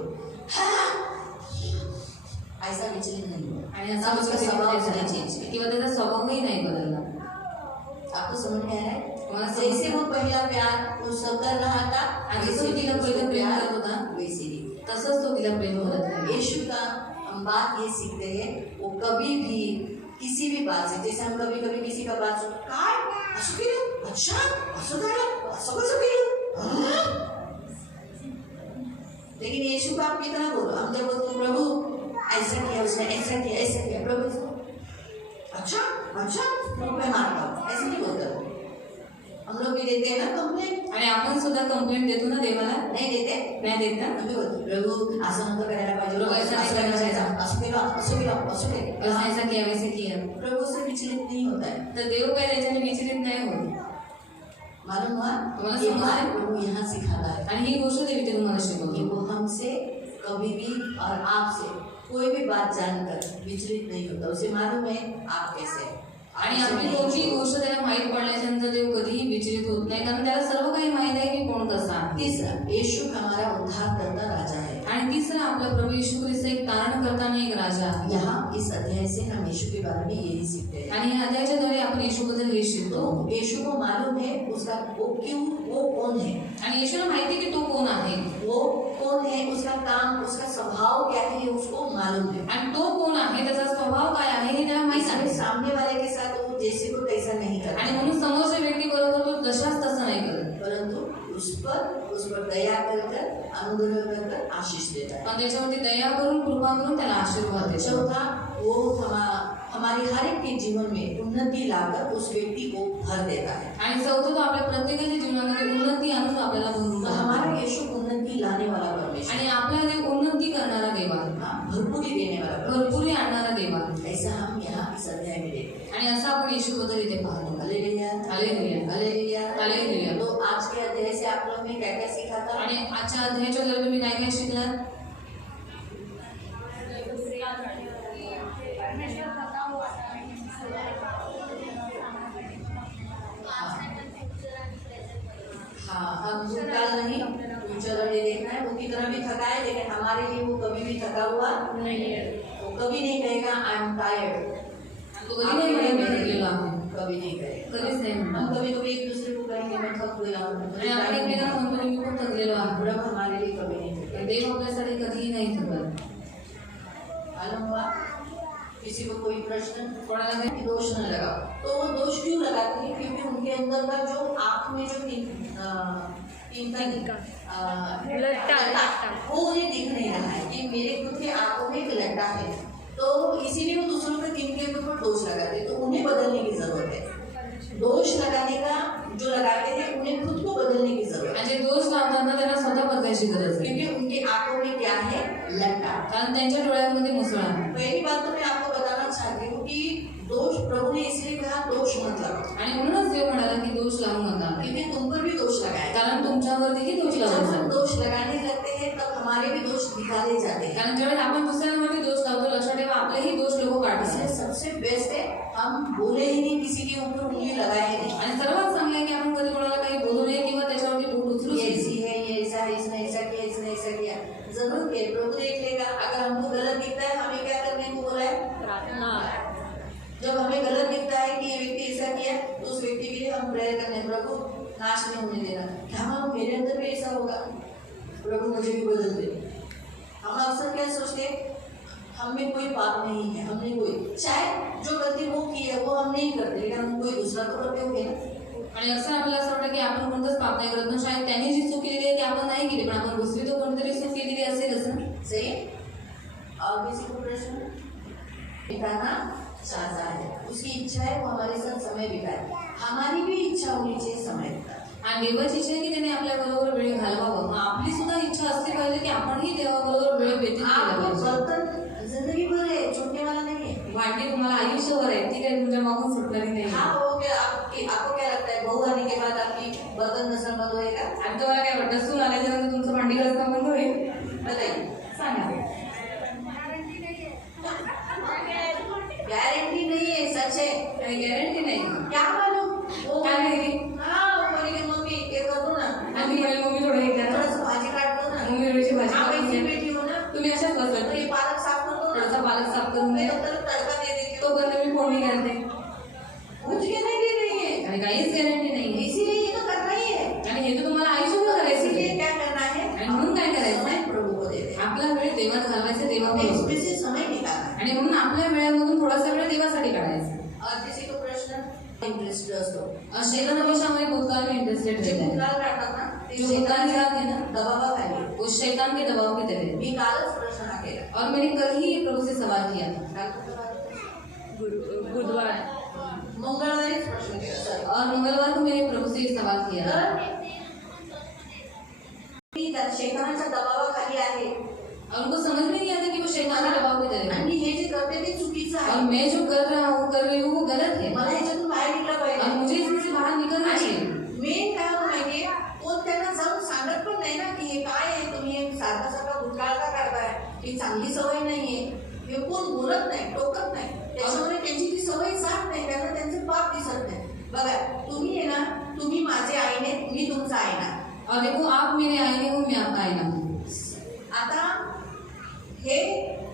हाँ? ऐसा विचलित नहीं हुआ। आणि असा उसका स्वभाव नहीं चेंज चेंज किया। किंवा त्याचा स्वभावही नाही बदलला. आपको समझ में आया है? तुम्हाला प्यार वो सब कर रहा था, आणि जसं तिला पहिलं प्रेम करत होता वैसे ही तसंच तो तिला प्रेम करत आहे. यीशु का हम बात ये सीखते हैं, वो कभी भी किसी भी बात से, जैसे हम कभी कभी किसी का बात सुन काय असं केलं, अच्छा असं झालं, असं कसं केलं, हाँ? लेकिन यीशु का आप कितना बोलो, हम जब बोलते हैं, प्रभु ऐसा किया उसने, ऐसा किया प्रभु, अच्छा अच्छा मैं मानता हूँ, ऐसे नहीं बोलता वो. हम लोग भी देते हैं ना कंप्लेंट, आणि आपण सुद्धा कंप्लेंट देतो ना देवाला, नहीं देते, नाही देत ना. आम्ही बोलतो प्रभू असं नव्हतं करायला पाहिजे, प्रभू ऐसा नहीं करना चाहिए. असं केलं असं केलं असं केलं. ऐसा ऐसा किया वैसे किया. प्रभु से विचलित नहीं होता है. तर देव काय त्याच्याने विचलित नाही होत. मालूम हुआ, तुम्हाला ये समझ बात आया? प्रभु यहाँ सिखाता है आणि ही गोष्ट देवी ते तुम्हाला कि शिकवतो. वो हमसे कभी भी और आपसे कोई भी बात जानकर विचलित नहीं होता. उसे मालूम है आप कैसे हैं. आणि आपली कोणतीही गोष्ट त्याला माहीत पडल्याच्यानंतर देव कधीही विचलित होत नाही, कारण त्याला सर्व काही माहीत आहे की कोण कसा आहे. तीसरा, यीशु हमारा उद्धारकर्ता राजा है. आणि तिसरा आपला प्रभू येशू ख्रिस्त एक तारण करताना एक राजा आहे. यहाँ इस अध्याय से हम यीशु के बारे में यही सीखते हैं. आणि या अध्यायाच्या द्वारे आपण येशूबद्दल हे शिकतो. तो यीशु को मालूम है उसका वो कौन है, आणि येशूला माहिती आहे की तो कोण आहे, वो कौन है, उसका काम उसका स्वभाव क्या है, उसको मालूम है. आणि तो कोण आहे, त्याचा स्वभाव काय आहे हे त्याला माहित इसलिए आहे. सामने वाले के साथ वो जैसे को तैसा नहीं करता, आणि म्हणून समोरच्या व्यक्ती बरोबर तो जशाच तसं नाही करत, परंतु उस पर दया कर अनुग्रह कर आशीष देता है. पण त्याच्यावरती दया करून कृपा करून त्याला आशीर्वाद देतो. चौथा, वो हमारे हर एक के जीवन में उन्नति लाकर उस व्यक्ति को भर देता है. आणि चौथं तो आपल्या प्रत्येकाच्या जीवनामध्ये उन्नती आणून आपल्याला भरून तो टाकतो. हमारा यीशु उन्नति लाने वाला परमेश्वर, आणि आपल्याला देव उन्नती करणारा देव आहे, भरपूरी देने वाला परमेश्वर. भरपुरी आणणारा देव आहे. ऐसा हम यहाँ इस अध्याय में देखते हैं. आणि असं आपण येशूबद्दल इथे पाहतो. Hallelujah, hallelujah, hallelujah, hallelujah. तो आज के अध्याय से आप लोग ने क्या क्या सीखा था? आणि आजच्या अध्यायाच्या द्वारे तुम्ही काय काय शिकलात? हाँ, हम भूतकाल नहीं फ्यूचर वाले देखना है. वो कितना भी थका है लेकिन हमारे लिए वो कभी भी थका हुआ नहीं है. वो कभी नहीं कहेगा आई एम टायर्ड, तो कधी नाही म्हणे मी थकलेलो आहे, कभी नहीं कहेगा. कधीच नाही म्हणणार. हम कभी कभी एक दूसरे को कहेंगे मैं थक गया हूँ, आणि आपण एकमेकांना म्हणतो मी खूप थकलेलो आहे. प्रभु हमारे लिए कभी नहीं थकेगा. पण देव आपल्यासाठी कधीही नाही थकत. मालूम हुआ? किसी को कोई प्रश्न, कोणाला काही दोष न लगाओ. तो वो दोष क्यों लगाते हैं? क्योंकि उनके अंदर का जो आँख में जो लट्टा वो उन्हें दिख नहीं रहा है कि मेरे खुद के आंखों में एक लट्टा है, तो इसीलिए वो दूसरों पे किनके ऊपर दोष लगाते हैं. तो उन्हें बदलने की जरूरत है. दोष लगाने का जो लगाते हैं उन्हें खुद को बदलने की जरूरत है, आणि जे दोष लावतात ना त्यांना स्वतः बदलायची गरज आहे, क्योंकि उनके आंखों में क्या है? लट्टा. कारण त्यांच्या डोळ्यामध्ये मुसळ आहे. पहली बात तो मैं आपको बताना चाहती हूँ कि दोष, प्रभु ने इसलिए कहा दोष मत लगाओ, आणि म्हणूनच देव म्हणाला की दोष लावू नका, क्योंकि तुम पर भी दोष लगाया. कारण तुमच्यावरतीही दोष जब लावला हम जातो. दोष लगाने लगते हैं तब हमारे भी दोष निकाले जाते हैं. कारण ज्यावेळेस आपण दुसऱ्यांवरती दोष लावतो, लक्षात ठेवा आपलेही दोष लोक इसलिए काढतात. सबसे बेस्ट है हम बोले ही नहीं, किसी के ऊपर उंगली लगाए ही नहीं. आणि सर्वात चांगलं आहे की आपण कधी कोणाला काही बोलू नये किंवा त्याच्यावरती बोट उचलू ये नये. ऐसी है, ये ऐसा है, इसने ऐसा किया, इसने ऐसा किया. जरूर के प्रभु देख लेगा. अगर हमको गलत दिखता है हमें क्या करने को बोला है? जब हमें गलत दिखता है कि ये व्यक्ति ऐसा किया तो उस व्यक्ति के लिए हम प्रेयर करने, प्रभु नाश नहीं होने देना. क्या हम मेरे अंदर भी ऐसा होगा? प्रभु मुझे भी बदल दे. हम अक्सर क्या सोचते हैं? हम में कोई पाप नहीं है, हमने कोई, शायद जो गलती वो की है वो हम नहीं करते, लेकिन हम कोई दूसरा तो करते होंगे ना. आणि असं आपल्याला असं वाटतं की आपण कोणतंच पाप नाही करत ना, शायद त्यांनी जी चूक केलेली आहे ती आपण नाही केली, पण आपण दुसरी तो कोणतरी चूक केलेली असेलच ना. सही. और किसी को प्रश्न? बिताना चाहता है, उसकी इच्छा है वो हमारे साथ समय बिताए. हमारी भी इच्छा होनी चाहिए समय बिताए. आणि देवाची इच्छा आहे की त्याने आपल्या बरोबर वेळ घालवावं. मग आपली सुद्धा इच्छा असली पाहिजे की आपणही देवाबरोबर वेळ व्यतीत केला आपको पाहिजे. बर्तन जिंदगी भर है, छूटने वाला नहीं है. भांडी तुम्हाला आयुष्यभर आहे, ती काही तुमच्या मागून सुटणारी नाही. हाँ, वो क्या आपको क्या लगता है बहू आने के बाद आपकी बर्तन घसना बंद होएगा? आणि तुम्हाला काय वाटतं सून आल्याच्यानंतर तुमचं भांडी घासणं बंद होईल? बताइए. सांगा. गारंटी नहीं है, सच है. काही गॅरंटी नाही. क्या मालूम वो काय माहिती? हाँ, वो बोलेगी मम्मी ये कर दो ना, आणि म्हणे मम्मी थोडं हे करा, थोड़ा सा भाजी काट दो ना. मम्मी थोडीशी भाजी आप कापून ऐसी द्या. बैठी हो ना, तुम्ही अशाच तो बसत ये पालक साफ कर दो थोडासा ना. पालक साफ करून मैं द्या, तो तड़का दे देती हूँ. तोपर्यंत मी फोडणी घालते. कुछ गैरंटी नहीं है, आणि काहीच गॅरंटी नाही. इसीलिए ये तो करना ही है. आणि इंटरेस्ट असतो. शैतान हमेशा हमारे भूतकाल में इंटरेस्टेड जे रहता है। भूतकाळ काढतात ना ते जो भूतकाल शैतानाच्या याद है ना, दबावाखाली. वो शैतान के दबाव की तरह है। मी कालच प्रश्न हा केला. और मैंने कल ही प्रभु से सवाल किया था, काल कुठला वार? बुधवार मंगळवारीच प्रश्न केला. सॉरी. और मंगलवार को मैंने प्रभु से ये सवाल किया था। तर मी त्या शैतानाच्या दबावाखाली आहे और उनको समझ में नहीं आता कि वो शैतान के दबाव की तरह है, आणि हे जे करते ते चुकीचं और आहे. मैं जो कर रही हूँ वो गलत है, मला ह्याच्यातून बाहेर निघलं और पाहिजे. मुझे इसमें से बाहर निकलना चाहिए। मेन काय होतं माहितीये, कोण त्यांना जाऊन सांगत पण नाही ना की हे काय आहे, तुम्ही हे सारखा सारखा भूतकाळ का काढताय, ही चांगली सवय नाहीये. हे कोण बोलत नाही, टोकत नाही. त्याच्यामुळे त्यांची ती सवय जात नाही, त्यांना त्यांचे पाप दिसत नाही. बघा, तुम्ही आहे ना, तुम्ही माझे आईने, मी तुमचा आईना. और देखो, आप मेरे आईने हो, मैं आपका आईना हूँ। आता हे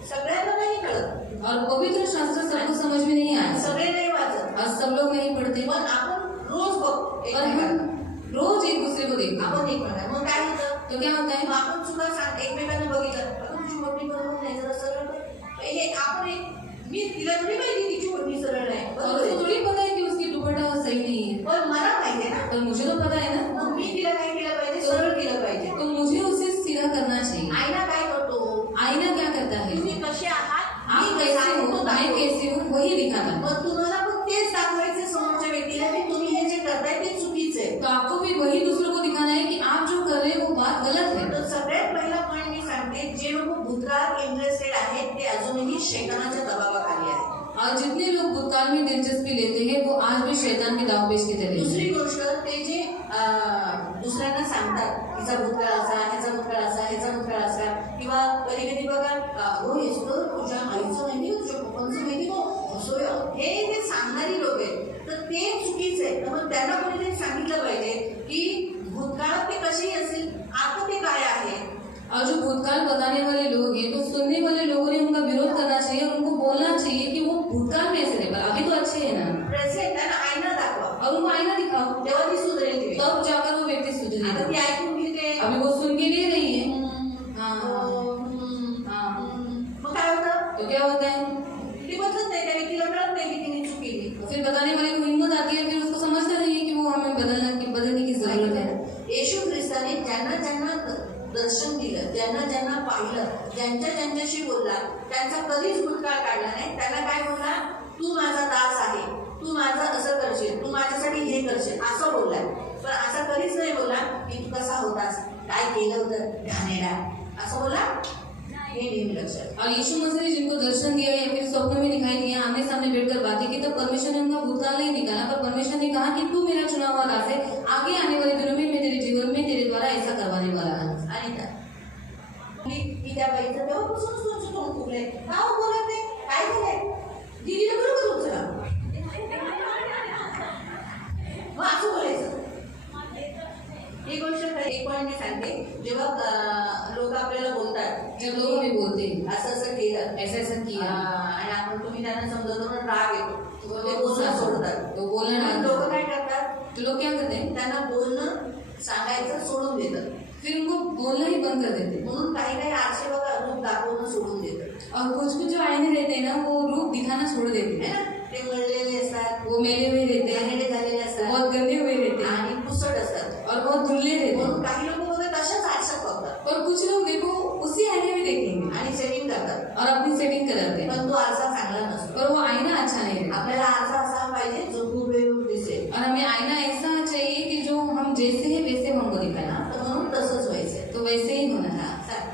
सगळ्यांना नाही कळत, और पवित्र शास्त्र सबको समझ में नहीं आया, सगळे नाही वाचत, और सब लोग नहीं पढ़ते, पण आपण रोज बघतो और एकमेकांना. हम रोज एक दूसरे को देखते हैं। आपण एकमेकांना. मग काय होतं, तो क्या होता है, मग आपण सुद्धा सांग एकमेकांना बघितलं, अगं तुझी ओढणी बरोबर नाही, जरा सरळ कर. हे आपण मी तिला थोडी माहिती तिची ओढणी सरळ नाही, और बरोबर उसको आहे. थोड़ी पता है कि उसकी दुपट्टा वो सही नहीं है, पण मला माहिती आहे ना, पर मुझे तो पता है ना, मग मी तिला काय केलं पाहिजे, सरळ केलं पाहिजे. तो मुझे उसे सीधा करना चाहिए। आईना काय करतो, आईना क्या करता है, तुम्ही कसे आहात, आप मी कैसे आहे हो, तो मैं दाखवतो. कैसे हूँ, वही दिखाता है। मग तुम्हाला पण तेच दाखवायचे समोरच्या व्यक्तीला की तुम्ही हे जे करताय ते चुकीचं आहे. तो आपको भी वही दूसरों को दिखाना है कि आप जो कर रहे हैं वो बात गलत है। तर सगळ्यात पहिला पॉईंट मी सांगते, जे लोक भूतकाळ इंटरेस्टेड आहेत ते अजूनही शैतानाच्या दबावाखाली आहेत. और जितने लोग भूतकाल में दिलचस्पी लेते हैं वो आज भी शैतान के दावपेच की तरह दुसरी हैं। गोष्ट, ते जे दुसऱ्यांना सांगतात हिचा भूतकाळ असा, ह्याचा भूतकाळ असा, ह्याचा भूतकाळ असा, किंवा कधी कधी बघा, हो हेच तर तुझ्या आईचं माहिती का, तुझ्या पप्पांचं माहिती का, असं हे जे सांगणारी लोक आहेत, तर ते चुकीचं आहे. तर मग त्यांना कोणीतरी सांगितलं पाहिजे की भूतकाळात ते कसेही असेल, आता ते काय आहे. और जो भूतकाल बताने वाले लोग हैं, तो सुनने वाले लोगों ने उनका विरोध करना चाहिए और उनको बोलना चाहिए कि वो भूतकाल में ऐसे रहे, पर अभी तो अच्छे है ना, प्रेझेंट त्यांना आईना दाखवा, और उनको आईना दिखाओ, तेव्हा ती सुधरेल. ती तब जाकर वो व्यक्ति आता सुधरेगा। ती ऐकून घेते, अभी वो सुन के ले रही है, हाँ, हाँ, मग काय होतं, तो क्या होता है, ती बदलत नाही, त्या व्यक्तीला कळत नाही की तिने चूक केली. फिर बताने वाले को हिम्मत आती है, फिर उसको समझता नहीं है कि वो हमें बदलने की जरूरत है। येशू ख्रिस्ताने ज्यांना ज्यांना दर्शन दिलं, ज्यांना ज्यांना पाहिलं, ज्यांच्याशी बोलला, त्यांचा कधीच भूतकाळ काढला नाही. त्यांना काय बोलला, तू माझा दास आहे, तू माझं असं करशील, तू माझ्यासाठी हे करशील, असं बोलला. पण असं कधीच नहीं बोला की तू कसा होतास, काय केलं होतं घाणेरडा, असं बोला. हे नेहमी लक्षात. और यीशु मसीह ने जिनको दर्शन दिया या फिर स्वप्न में दिखाई दिया, आमने सामने बैठकर बातें की, तो परमेश्वर ने उनका भूतकाल नहीं निकाला, पर परमेश्वर ने कहा कि तू मेरा चुना हुआ दास है, आगे आने वाले दिनों में मैं तेरे जीवन में तेरे द्वारा ऐसा करवाने वाला हूँ। आणि की त्या बाईचं तेव्हापासून तुमचं तोंड फुगले, का हो बोलत नाही, काय झालंय, दिदीला बरोबर तुमचं, मग असं बोलायचं. ही गोष्ट एक पॉईंट मी सांगते, जेव्हा लोक आपल्याला बोलतात, जब लोग हमें बोलते हैं असं असं केलं, ऐसा किया, आणि आपण तुम्ही त्यांना समजवतो ना, राग येतो, तो ते बोलणं सोडतात. तो बोलना लोक काय करतात, तो लोग क्या करते हैं, त्यांना बोलणं सांगायचं सोडून देतात. फिर उनको बोलना ही बंद कर देते हैं। म्हणून काही काही आरसे बघा रूप दाखवणं सोडून देतात, और कुछ कुछ जो आईने रहते हैं ना, वो रूप दिखाना छोड़ देते है हैं। ना. ते मळलेले असतात, वो मेले हुए रहते हैं, घाणेरडे झालेले असतात, बहुत गंदे हुए रहते हैं, आणि पुसट असतात. और बहुत धुले रहते हैं। म्हणून काही लोक बघा तशाच आरशात बघतात और कुछ लोग देखो उसी आईने में देखेंगे आणि सेटिंग करतात, और अपनी सेटिंग कराते हैं, पण तो आरसा चांगला नसतो. और वो आईना अच्छा नहीं है। आपल्याला आरसा असा पाहिजे जो हुबेहूब दिसेल, और हमें आईना ऐसा चाहिए कि जो हम जैसे हैं वैसे हमको दिखाए, ना. तर म्हणून तसंच व्हायचंय. तो वैसे ही होना है। हा, चालेल.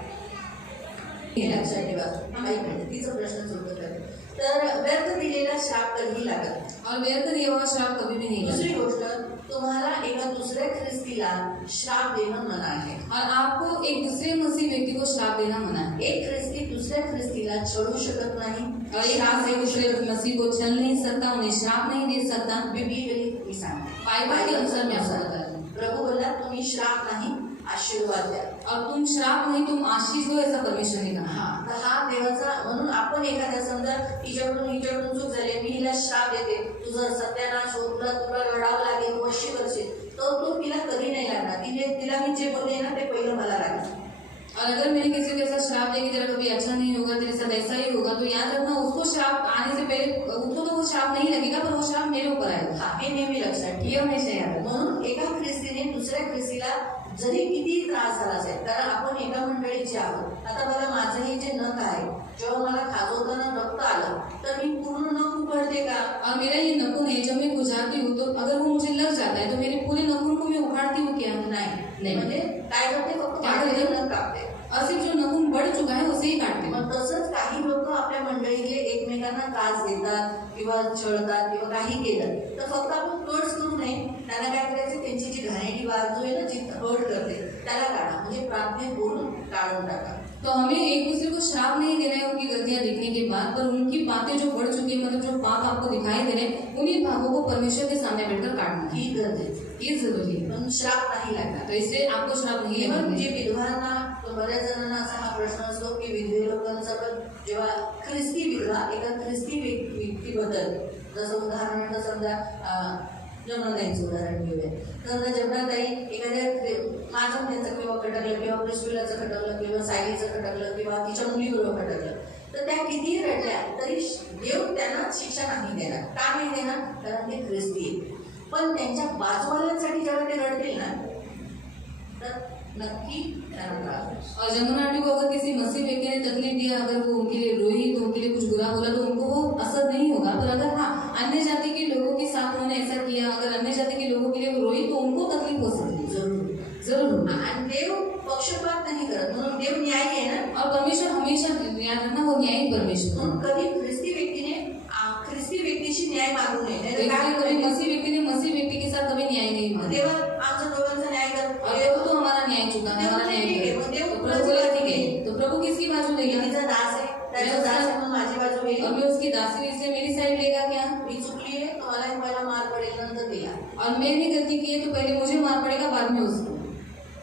हे लक्षात ठेवा. काही मिनिट तिचा प्रश्न सुरू कर. तर व्यर्थ दिलेला श्राप कधीही लागत नाही. और व्यर्थ दिया हुआ श्राप कभी भी नहीं दुसरी लगता। गोष्ट, तुम्हाला एका दुसऱ्या ख्रिस्तीला श्राप देणं मना आहे. और आपको एक दूसरे मसीह व्यक्ति को श्राप देना मना है। एक ख्रिस्ती दुसऱ्या ख्रिस्तीला छळू शकत नाही, और एक आप एक दूसरे मसीह को छल नहीं सकता, उन्हें श्राप नहीं दे सकता। बिब्लिकली मी सांगते, बाइबल के अनुसार मैं आपको बता रही हूँ। प्रभू बोलला तुम्ही श्राप नाही आशीर्वाद द्या. और तुम श्राप नहीं तुम आशीष दो, ऐसा परमेश्वर ने कहा। हा, तर हा देवाचा, म्हणून आपण एखाद्या समजा हिच्याकडून चूक झाली, मी हिला श्राप देते, तुझं सत्यानाश हो, तुला रडावं लागेल, वर्षी वर्षी, तर तो तिला कधी नाही लागणार. तिला मी जे बोलले ना ते पहिलं मला लागेल. और अगर मैंने किसी को ऐसा श्राप दिया कि तेरा कभी अच्छा नहीं होगा, तेरे साथ ऐसा ही होगा, तो याद रखना उसको श्राप आने से पहले उसको तो वो श्राप नहीं लगेगा, पर वो श्राप मेरे ऊपर आएगा। हा, हे जरी किती त्रास झाला असेल, कारण आपण एका मंडळीचे आहोत. आता बघा, माझं हे जे नख आहे, जेव्हा मला खाजवताना रक्त आलं तर मी पूर्ण नख उघडते का? और मेरा ये नाखून है, जब मैं खुजाती हूँ तो अगर वो मुझे लग जाता है तो मेरे पूरे नाखून को मैं उखाड़ती हूँ क्या? नाही. म्हणजे काय करते, फक्त माझे नख कापते. और सिर्फ जो नाखून बढ़ चुका है उसे ही काटते हैं. मग तसंच काही लोक आपल्या मंडळीतले एकमेकांना त्रास देतात किंवा छळतात किंवा काही केलं तर फक्त आपण कट्स करू नये. त्यांना काय करायचं, त्यांची जी घाणेरडी बाजू आहे ना, जी हर्ट करते, त्याला काढा. म्हणजे प्रार्थनेत बोलून काढून टाका. तो हमें एक दूसरे को श्राप नहीं देना है उनकी गलतियां दिखने के बाद, पर उनकी बातें जो बढ़ चुकी है, मतलब जो पाप आपको दिखाई दे रहे हैं, उन्हीं भागों को परमेश्वर के सामने बैठकर काटना है. ही गरजेची, ये जरूरी है. पण श्राप नाही लागणार. तो इससे आपको श्राप नहीं इव्हन लगेगा. जे विधवांना, तो बऱ्याच जणांना असा हा प्रश्न असतो की विधवे लोकांचा पण जेव्हा ख्रिस्ती विधवा एका ख्रिस्ती व्यक्तीबद्दल, जसं उदाहरणार्थ समजा जमुनाताईंचं उदाहरण घेऊया. तर जमुनाताई एखाद्या माझं त्यांचं किंवा खटकलं किंवा प्रिस्विलाचं खटकलं किंवा सायलीचं खटकलं किंवा तिच्या मुलीबरोबर खटकलं, तर त्या कितीही रडल्या तरी देव त्यांना शिक्षा नाही देणार. का नाही देणार? कारण ते ख्रिस्ती आहे. पण त्यांच्या बाजूवाल्यांसाठी जेव्हा ते रडतील ना, तर नक्की त्यांना त्रास होईल. और जमुना आंटी को अगर किसी मसीह व्यक्ति ने तकलीफ दिया, अगर वो उनके लिए रोई तो उनके लिए कुछ बुरा बोला तो उनको वो असर नहीं होगा. पर अगर हाँ अन्य जाति के लोगों के साथ उन्होंने ऐसा किया, अगर अन्य जाति के लोगों के लिए वो रोई तो उनको तकलीफ हो सकती है. जरूर. आणि देव पक्षपात नाही करत, म्हणून देव न्यायी आहे ना. और परमेश्वर हमेशा याद रखना, वो न्यायी परमेश्वर है. म्हणून कधी ख्रिस्ती व्यक्तीशी न्याय मागू नये. नाहीतर इसलिए काय कभी होतं, मसीह व्यक्ति ने मसीह व्यक्ति के साथ कभी न्याय नहीं मांगा. देवा आमच्या दोघांचा न्याय कर. और प्रभु तो हमारा न्याय चुका, हमारा न्याय किया. तो प्रभु बोला ठीक है, तो प्रभु किसकी बाजू मी लेगा? तिचा दास आहे, त्याचा दास आहे म्हणून माझी बाजू घेईल. और मैं उसकी दासी हूँ, इसलिए मेरी साइड लेगा क्या? मी चुकली आहे, तुम्हाला पहिला मार पडेल, नंतर तिला. और मैंने गलती की है तो पहले मुझे मार पड़ेगा, बाद में उसको.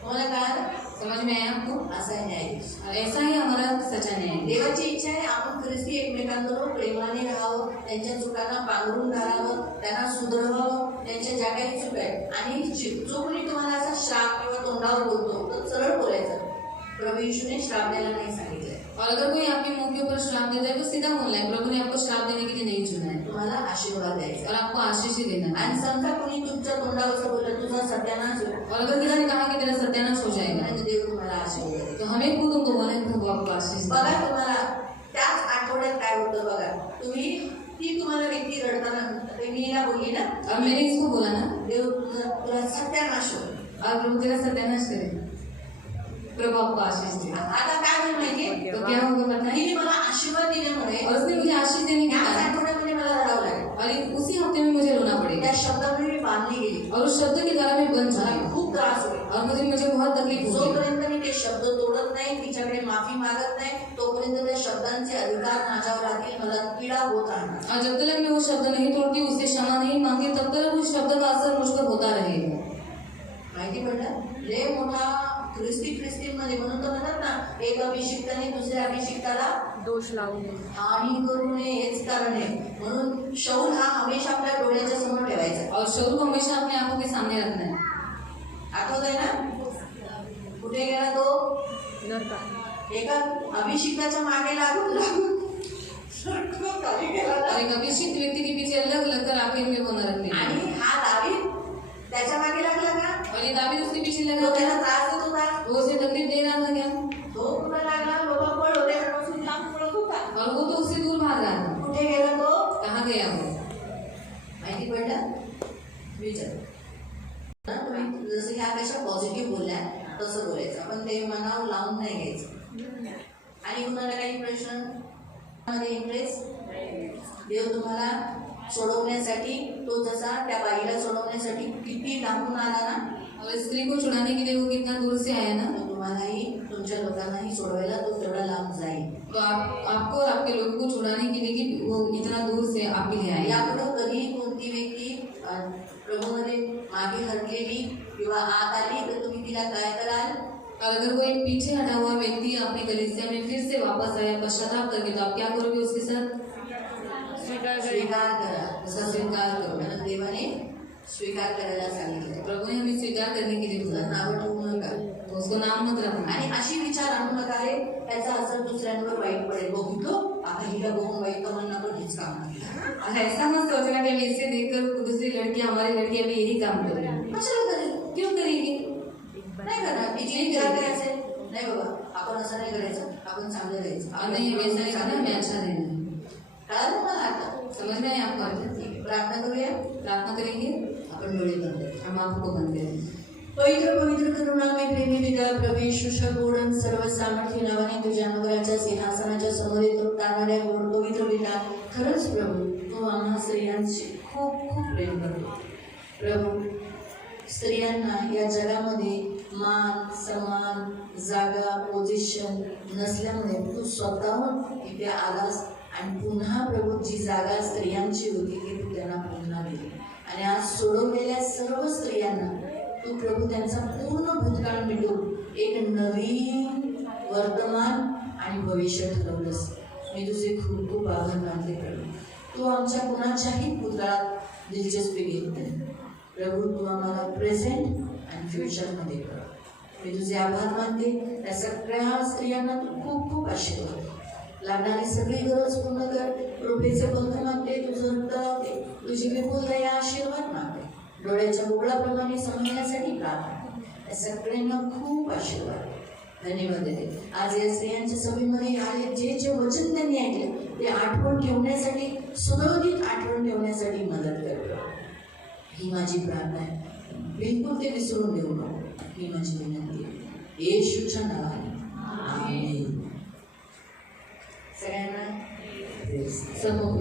तुम्हाला कळालं? समझ में आया आपको? असा आहे न्यायाधीश. और ऐसा ही हमारा सच्चा न्याय है. देवाची इच्छा आहे आपण ख्रिस्ती एकमेकांबरोबर प्रेमाने राहावं, त्यांच्या चुकांना पांघरून घालावं, त्यांना सुधारावं, त्यांच्या ज्या काही चूक आहेत. आणि जो कोणी तुम्हाला असा श्राप किंवा तोंडावर बोलतो तर सरळ बोलायचं, प्रभू येशूने श्राप द्यायला नाही सांगितलंय. और अगर कोई आपके मुंह के ऊपर श्राप देता है तो सीधा बोलना है, प्रभु ने आपको श्राप देने के लिए नहीं चुना है. तुम्हाला आशीर्वाद द्यायचा. और आपको आशीष ही देना है. आणि समजा कोणी तुमच्या तोंडावर बोललं तुझा सत्यानाश होईल, और अगर किसी ने कहा कि तेरा सत्यानाश हो जाएगा, म्हणजे देव तुम्हाला आशीर्वाद देईल. तो हमें खुद उनको बोला कि प्रभु आपको आशीष दे. बघा, तुम्हाला त्याच आठवड्यात काय होतं बघा. ती तुम्हाला व्यक्ती रडताना मी हिला बोलली ना, और मैंने इसको बोला ना, देव तुला सत्यानाश होईल. और प्रभु तेरा सत्यानाश करे, प्रभु आपको आशीष दे. आता काय होईल माहितीये, तो क्या होगा पता है? तिने मला आशीर्वाद दिल्यामुळे और उसने मुझे आशीष देने के त्याच कारण, आठवड्यामध्ये मला रडावं लागेल. और उसी हफ्ते में मुझे रोना पड़ेगा. त्या शब्दामुळे मी बांधली गेली. और उस शब्द के द्वारा मैं बन मला चुकी खूप त्रास होईल. और मुझे बहुत तकलीफ होगी. जोपर्यंत मी ते शब्द तोडत नाही, तिच्याकडे माफी मागत नाही, तोपर्यंत त्या शब्दांचे अधिकार माझ्यावर राहतील, मला पीडा होत राहणार. और जब तक मैं वो शब्द नहीं तोड़ती, उससे क्षमा नहीं मांगती, तब तक उस शब्द का असर मुझ पर होता रहेगा. माहिती पडलं? लय मोठा ख्रिस्तीमध्ये म्हणून तर म्हणतात ना, एक अभिषिक्ताने दुसऱ्या अभिषिक्ताला दोष लावू नये. हानी करू नये हेच कारण आहे. म्हणून शौल हा हमेशा आपल्या डोळ्याच्या समोर ठेवायचा. और शौल को हमेशा अपने आंखों के सामने रखना है. आठवत आहे ना, कुठे गेला तो? नरकात. एका अभिषिक्ताच्या मागे लागून सगळं खाली गेला ना. और एक अभिषिक्त व्यक्ति के पीछे अलग लगकर आखिर में वो नरक में. आणि हा दावीद त्याच्या मागे लागला का? और ये दावीद उसके पीछे तो लगा त्याला था, त्रास देत होता. वो उसे तकलीफ दे रहा था क्या? तो कुठे लागला? लोक पळ होते, त्यापासून लांब पळत होता. और वो तो उससे दूर भाग रहा था. कुठे गेला तो? कहाँ गया वो? माहिती पडलं? विचार ना, तुम्ही जसं ह्या कशा पॉझिटिव्ह बोलल्या तसं बोलायचं, आपण ते मनावर लावून नाही घ्यायचं. आणि कुणाला काही प्रश्न मध्ये इंटरेस्ट? देव तुम्हाला सोडवण्यासाठी, तो जसा त्या बाईला सोडवण्यासाठी किती लांबून आला ना, और इस स्त्री को छुड़ाने के लिए वो कितना दूर से आया ना, तो तुम्हालाही तुमच्या लोकांनाही सोडवायला तो तेवढा लांब जाईल. तो आपको और आपके लोगों को छुड़ाने के लिए कि वो इतना दूर से आपके लिए आया. यापुढे कधी कोणती व्यक्ती प्रभूमध्ये मागे हटलेली किंवा आत आली तर तुम्ही तिला काय कराल? और अगर कोई पीछे हटा हुआ व्यक्ति अपनी कलीसिया में फिर से वापस आया पश्चाताप करके, तो आप क्या करोगे उसके साथ? स्वीकार करा. उसका स्वीकार करो. कारण देवाने स्वीकार करायला सांगितलं. प्रभु ने हमें स्वीकार करने के लिए तुझं बोला, नाव ठेवू नका तो उसको नाम मत रखना. आणि अशी विचार आणू नका रे, त्याचा असर दुसऱ्यांवर वाईट पडेल. बघतो आता हिला बघून वाईट तमन्ना पण हेच काम केलं. और ऐसा मत सोचना कि अभी इसे देखकर दूसरी लड़की, हमारी लड़की अभी यही काम कर रही है. कशाला करेल? क्यों करेगी? नाही करणार. तिची विचार काय असेल, नाही बाबा आपण असं नाही करायचं, आपण चांगलं राहायचं. हमें ये वैसा नहीं करना, हमें अच्छा रहना है। कळालं मला आता? समझ में आया आपको अर्थ? ठीक आहे, प्रार्थना करूया. प्रार्थना करेंगे, आपण डोळे बंद करू. हम आपको बंद करेंगे। पवित्र पवित्र करुणामय प्रेमी पिता प्रभू येशूच्या गोड आणि सर्व सामर्थ्य नावाने तुझ्या नगराच्या सिंहासनाच्या समोर येतो तारणाऱ्या गोड पवित्र पिता, खरंच प्रभू तू आम्हा स्त्रियांशी खूप खूप प्रेम करतो. प्रभू स्त्रियांना या जगामध्ये मान सन्मान जागा पोझिशन नसल्यामुळे तू स्वतःहून इथे आलास आणि पुन्हा प्रभू जी जागा स्त्रियांची होती ती तू त्यांना पुन्हा दिली. आणि आज सोडवलेल्या सर्व स्त्रियांना तू प्रभू त्यांचा पूर्ण भूतकाळ मिटवून एक नवीन वर्तमान आणि भविष्य ठरवलंस. मी तुझे खूप खूप आभार मानते प्रभू. तू आमच्या कुणाच्याही भूतकाळात दिलचस्पी घेत नाही प्रभू. तू आम्हाला प्रेझेंट आणि फ्युचरमध्ये कर. मी तुझे आभार मानते. त्या सगळ्या स्त्रियांना तू खूप खूप आशीर्वाद लागणारी सगळी गरज पूर्ण कर. कृपेचे पंख मागते, तुझं रक्त लावते, तुझी विपुल दया आशीर्वाद मागते. डोळ्याच्या बुबळाप्रमाणे समजण्यासाठी प्रार्थना. या सगळ्यांना खूप आशीर्वाद धन्यवाद देते. आज या स्त्रियांच्या सभेमध्ये आले जे जे वचन त्यांनी ऐकले ते आठवण ठेवण्यासाठी, सुरळीत आठवण ठेवण्यासाठी मदत करतो. ही माझी प्रार्थना आहे. बिलकुल ते विसरून देऊ नको. ही माझी विनंती आहे येशूच्या नावाने, आमेन. सगळ्यांना सबको